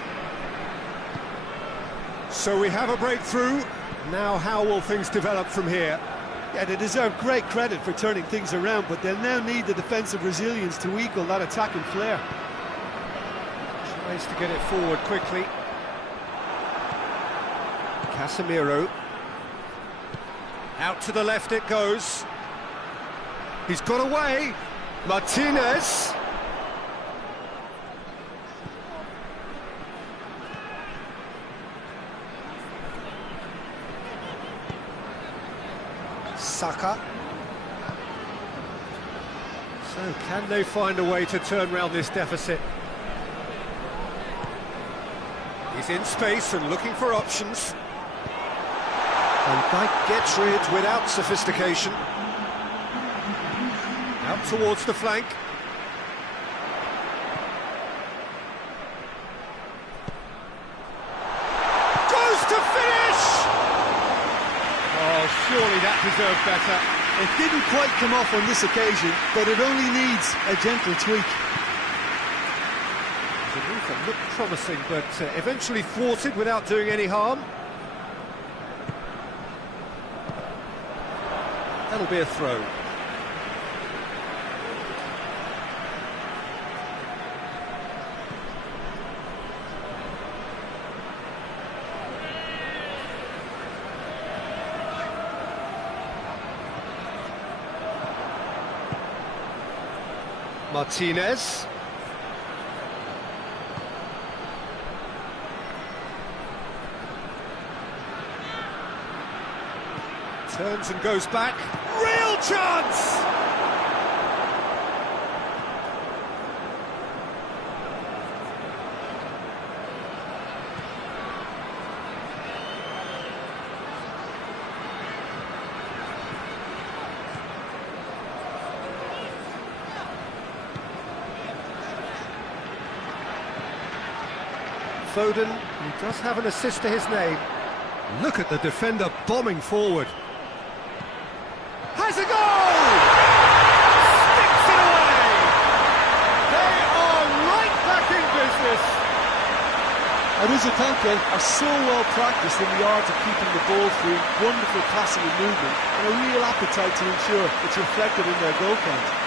So we have a breakthrough. Now how will things develop from here? Yeah, they deserve great credit for turning things around, but they'll now need the defensive resilience to equal that attacking flair. Tries to get it forward quickly. Casemiro. Out to the left it goes. He's got away. Martinez. Saka. So can they find a way to turn round this deficit? He's in space and looking for options. Van Dijk gets rid without sophistication. Out towards the flank. deserved better. It didn't quite come off on this occasion, but it only needs a gentle tweak. The move that looked promising, but eventually thwarted without doing any harm. That'll be a throw. Martinez. Turns and goes back. Real chance! Foden, he does have an assist to his name. Look at the defender bombing forward. Has a goal! Sticks it away! They are right back in business. Aruzatanka are so well practiced in the art of keeping the ball free, wonderful passing and movement, and a real appetite to ensure it's reflected in their goal count.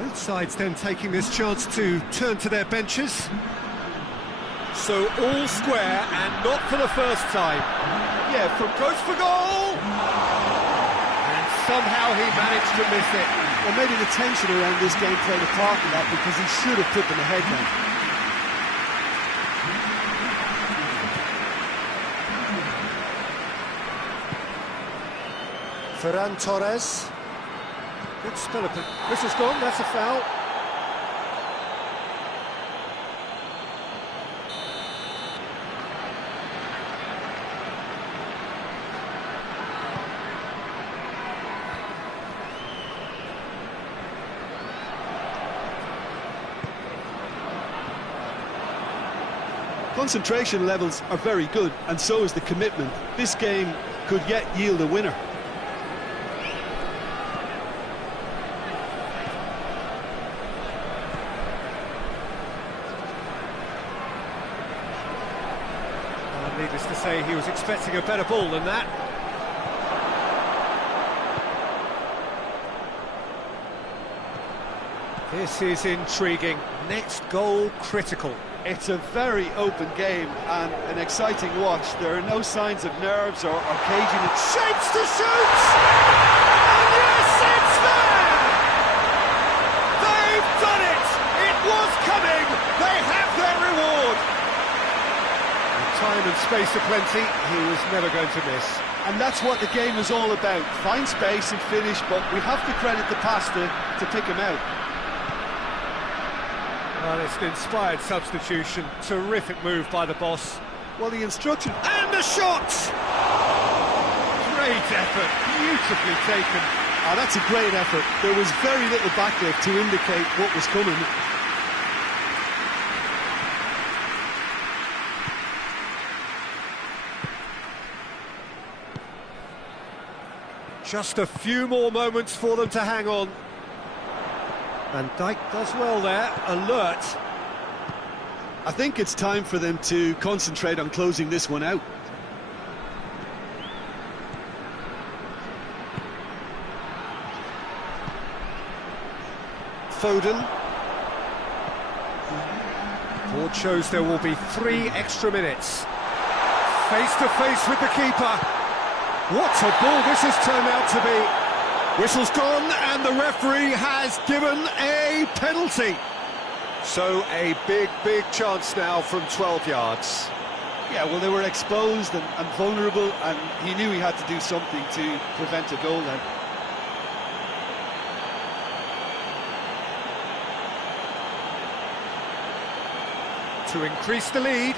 Both sides then taking this chance to turn to their benches. So all square and not for the first time. Yeah, from close for goal! And somehow he managed to miss it. Well, maybe the tension around this game played a part in that, because he should have put them ahead now. Ferran Torres. Good spell of it. This is gone, that's a foul. Concentration levels are very good, and so is the commitment. This game could yet yield a winner. Needless to say, he was expecting a better ball than that. This is intriguing. Next goal critical. It's a very open game and an exciting watch. There are no signs of nerves or caging. It shapes to shoot! And yes, it's there! They've done it! It was coming! They have their reward! With time and space aplenty, he was never going to miss. And that's what the game is all about. Find space and finish, but we have to credit the pass to pick him out. Well, it's an inspired substitution. Terrific move by the boss. Well, the instruction... And the shot! Great effort, beautifully taken. Oh, that's a great effort. There was very little backlift to indicate what was coming. Just a few more moments for them to hang on. Van Dijk does well there, alert. I think it's time for them to concentrate on closing this one out. Foden. Board shows there will be 3 extra minutes. Face to face with the keeper. What a ball this has turned out to be. Whistle's gone and the referee has given a penalty. So a big chance now from 12 yards. Yeah, well, they were exposed and vulnerable, and he knew he had to do something to prevent a goal then. To increase the lead.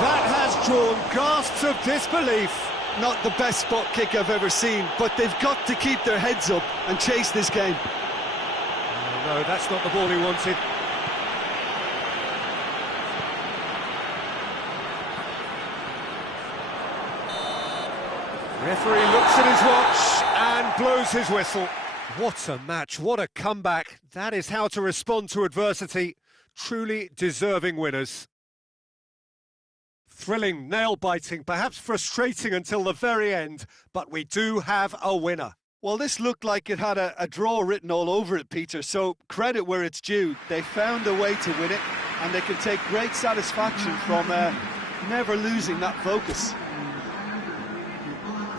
That has drawn gasps of disbelief. Not the best spot kick I've ever seen, but they've got to keep their heads up and chase this game. Oh, no, that's not the ball he wanted. Referee looks at his watch and blows his whistle. What a match, what a comeback. That is how to respond to adversity. Truly deserving winners. Thrilling, nail-biting, perhaps frustrating until the very end, but we do have a winner. Well, this looked like it had a draw written all over it, Peter, so credit where it's due. They found a way to win it, and they can take great satisfaction from never losing that focus.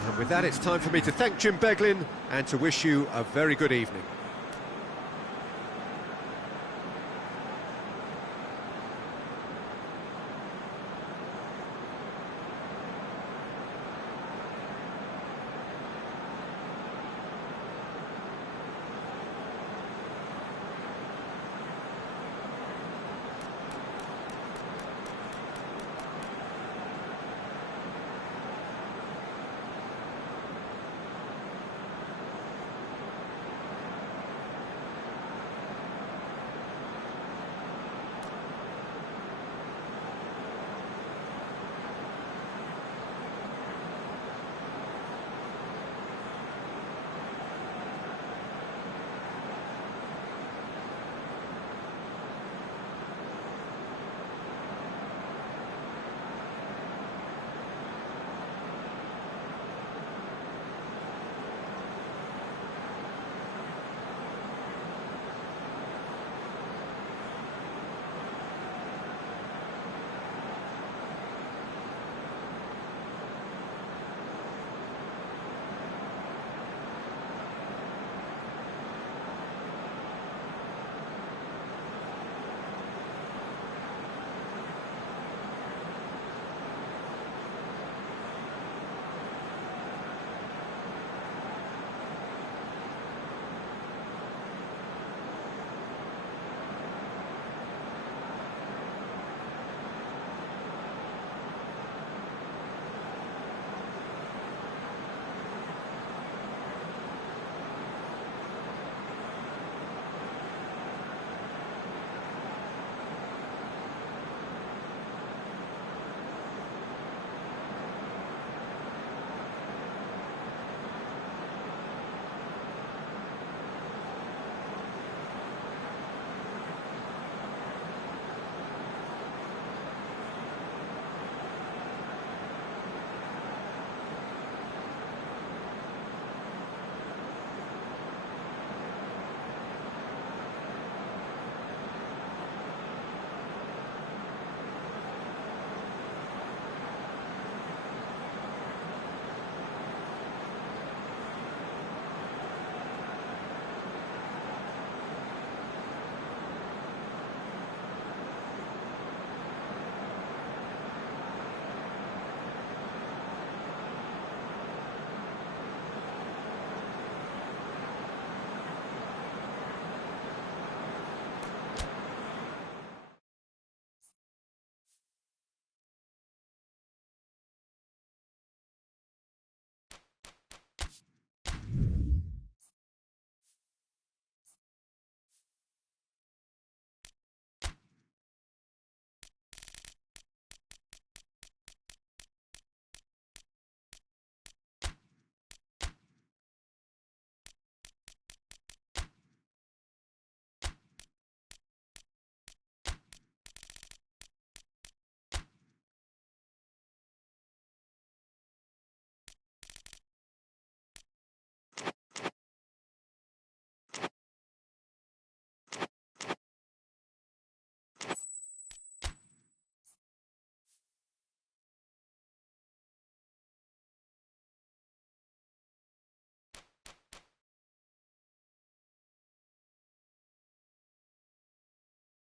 And with that, it's time for me to thank Jim Beglin and to wish you a very good evening.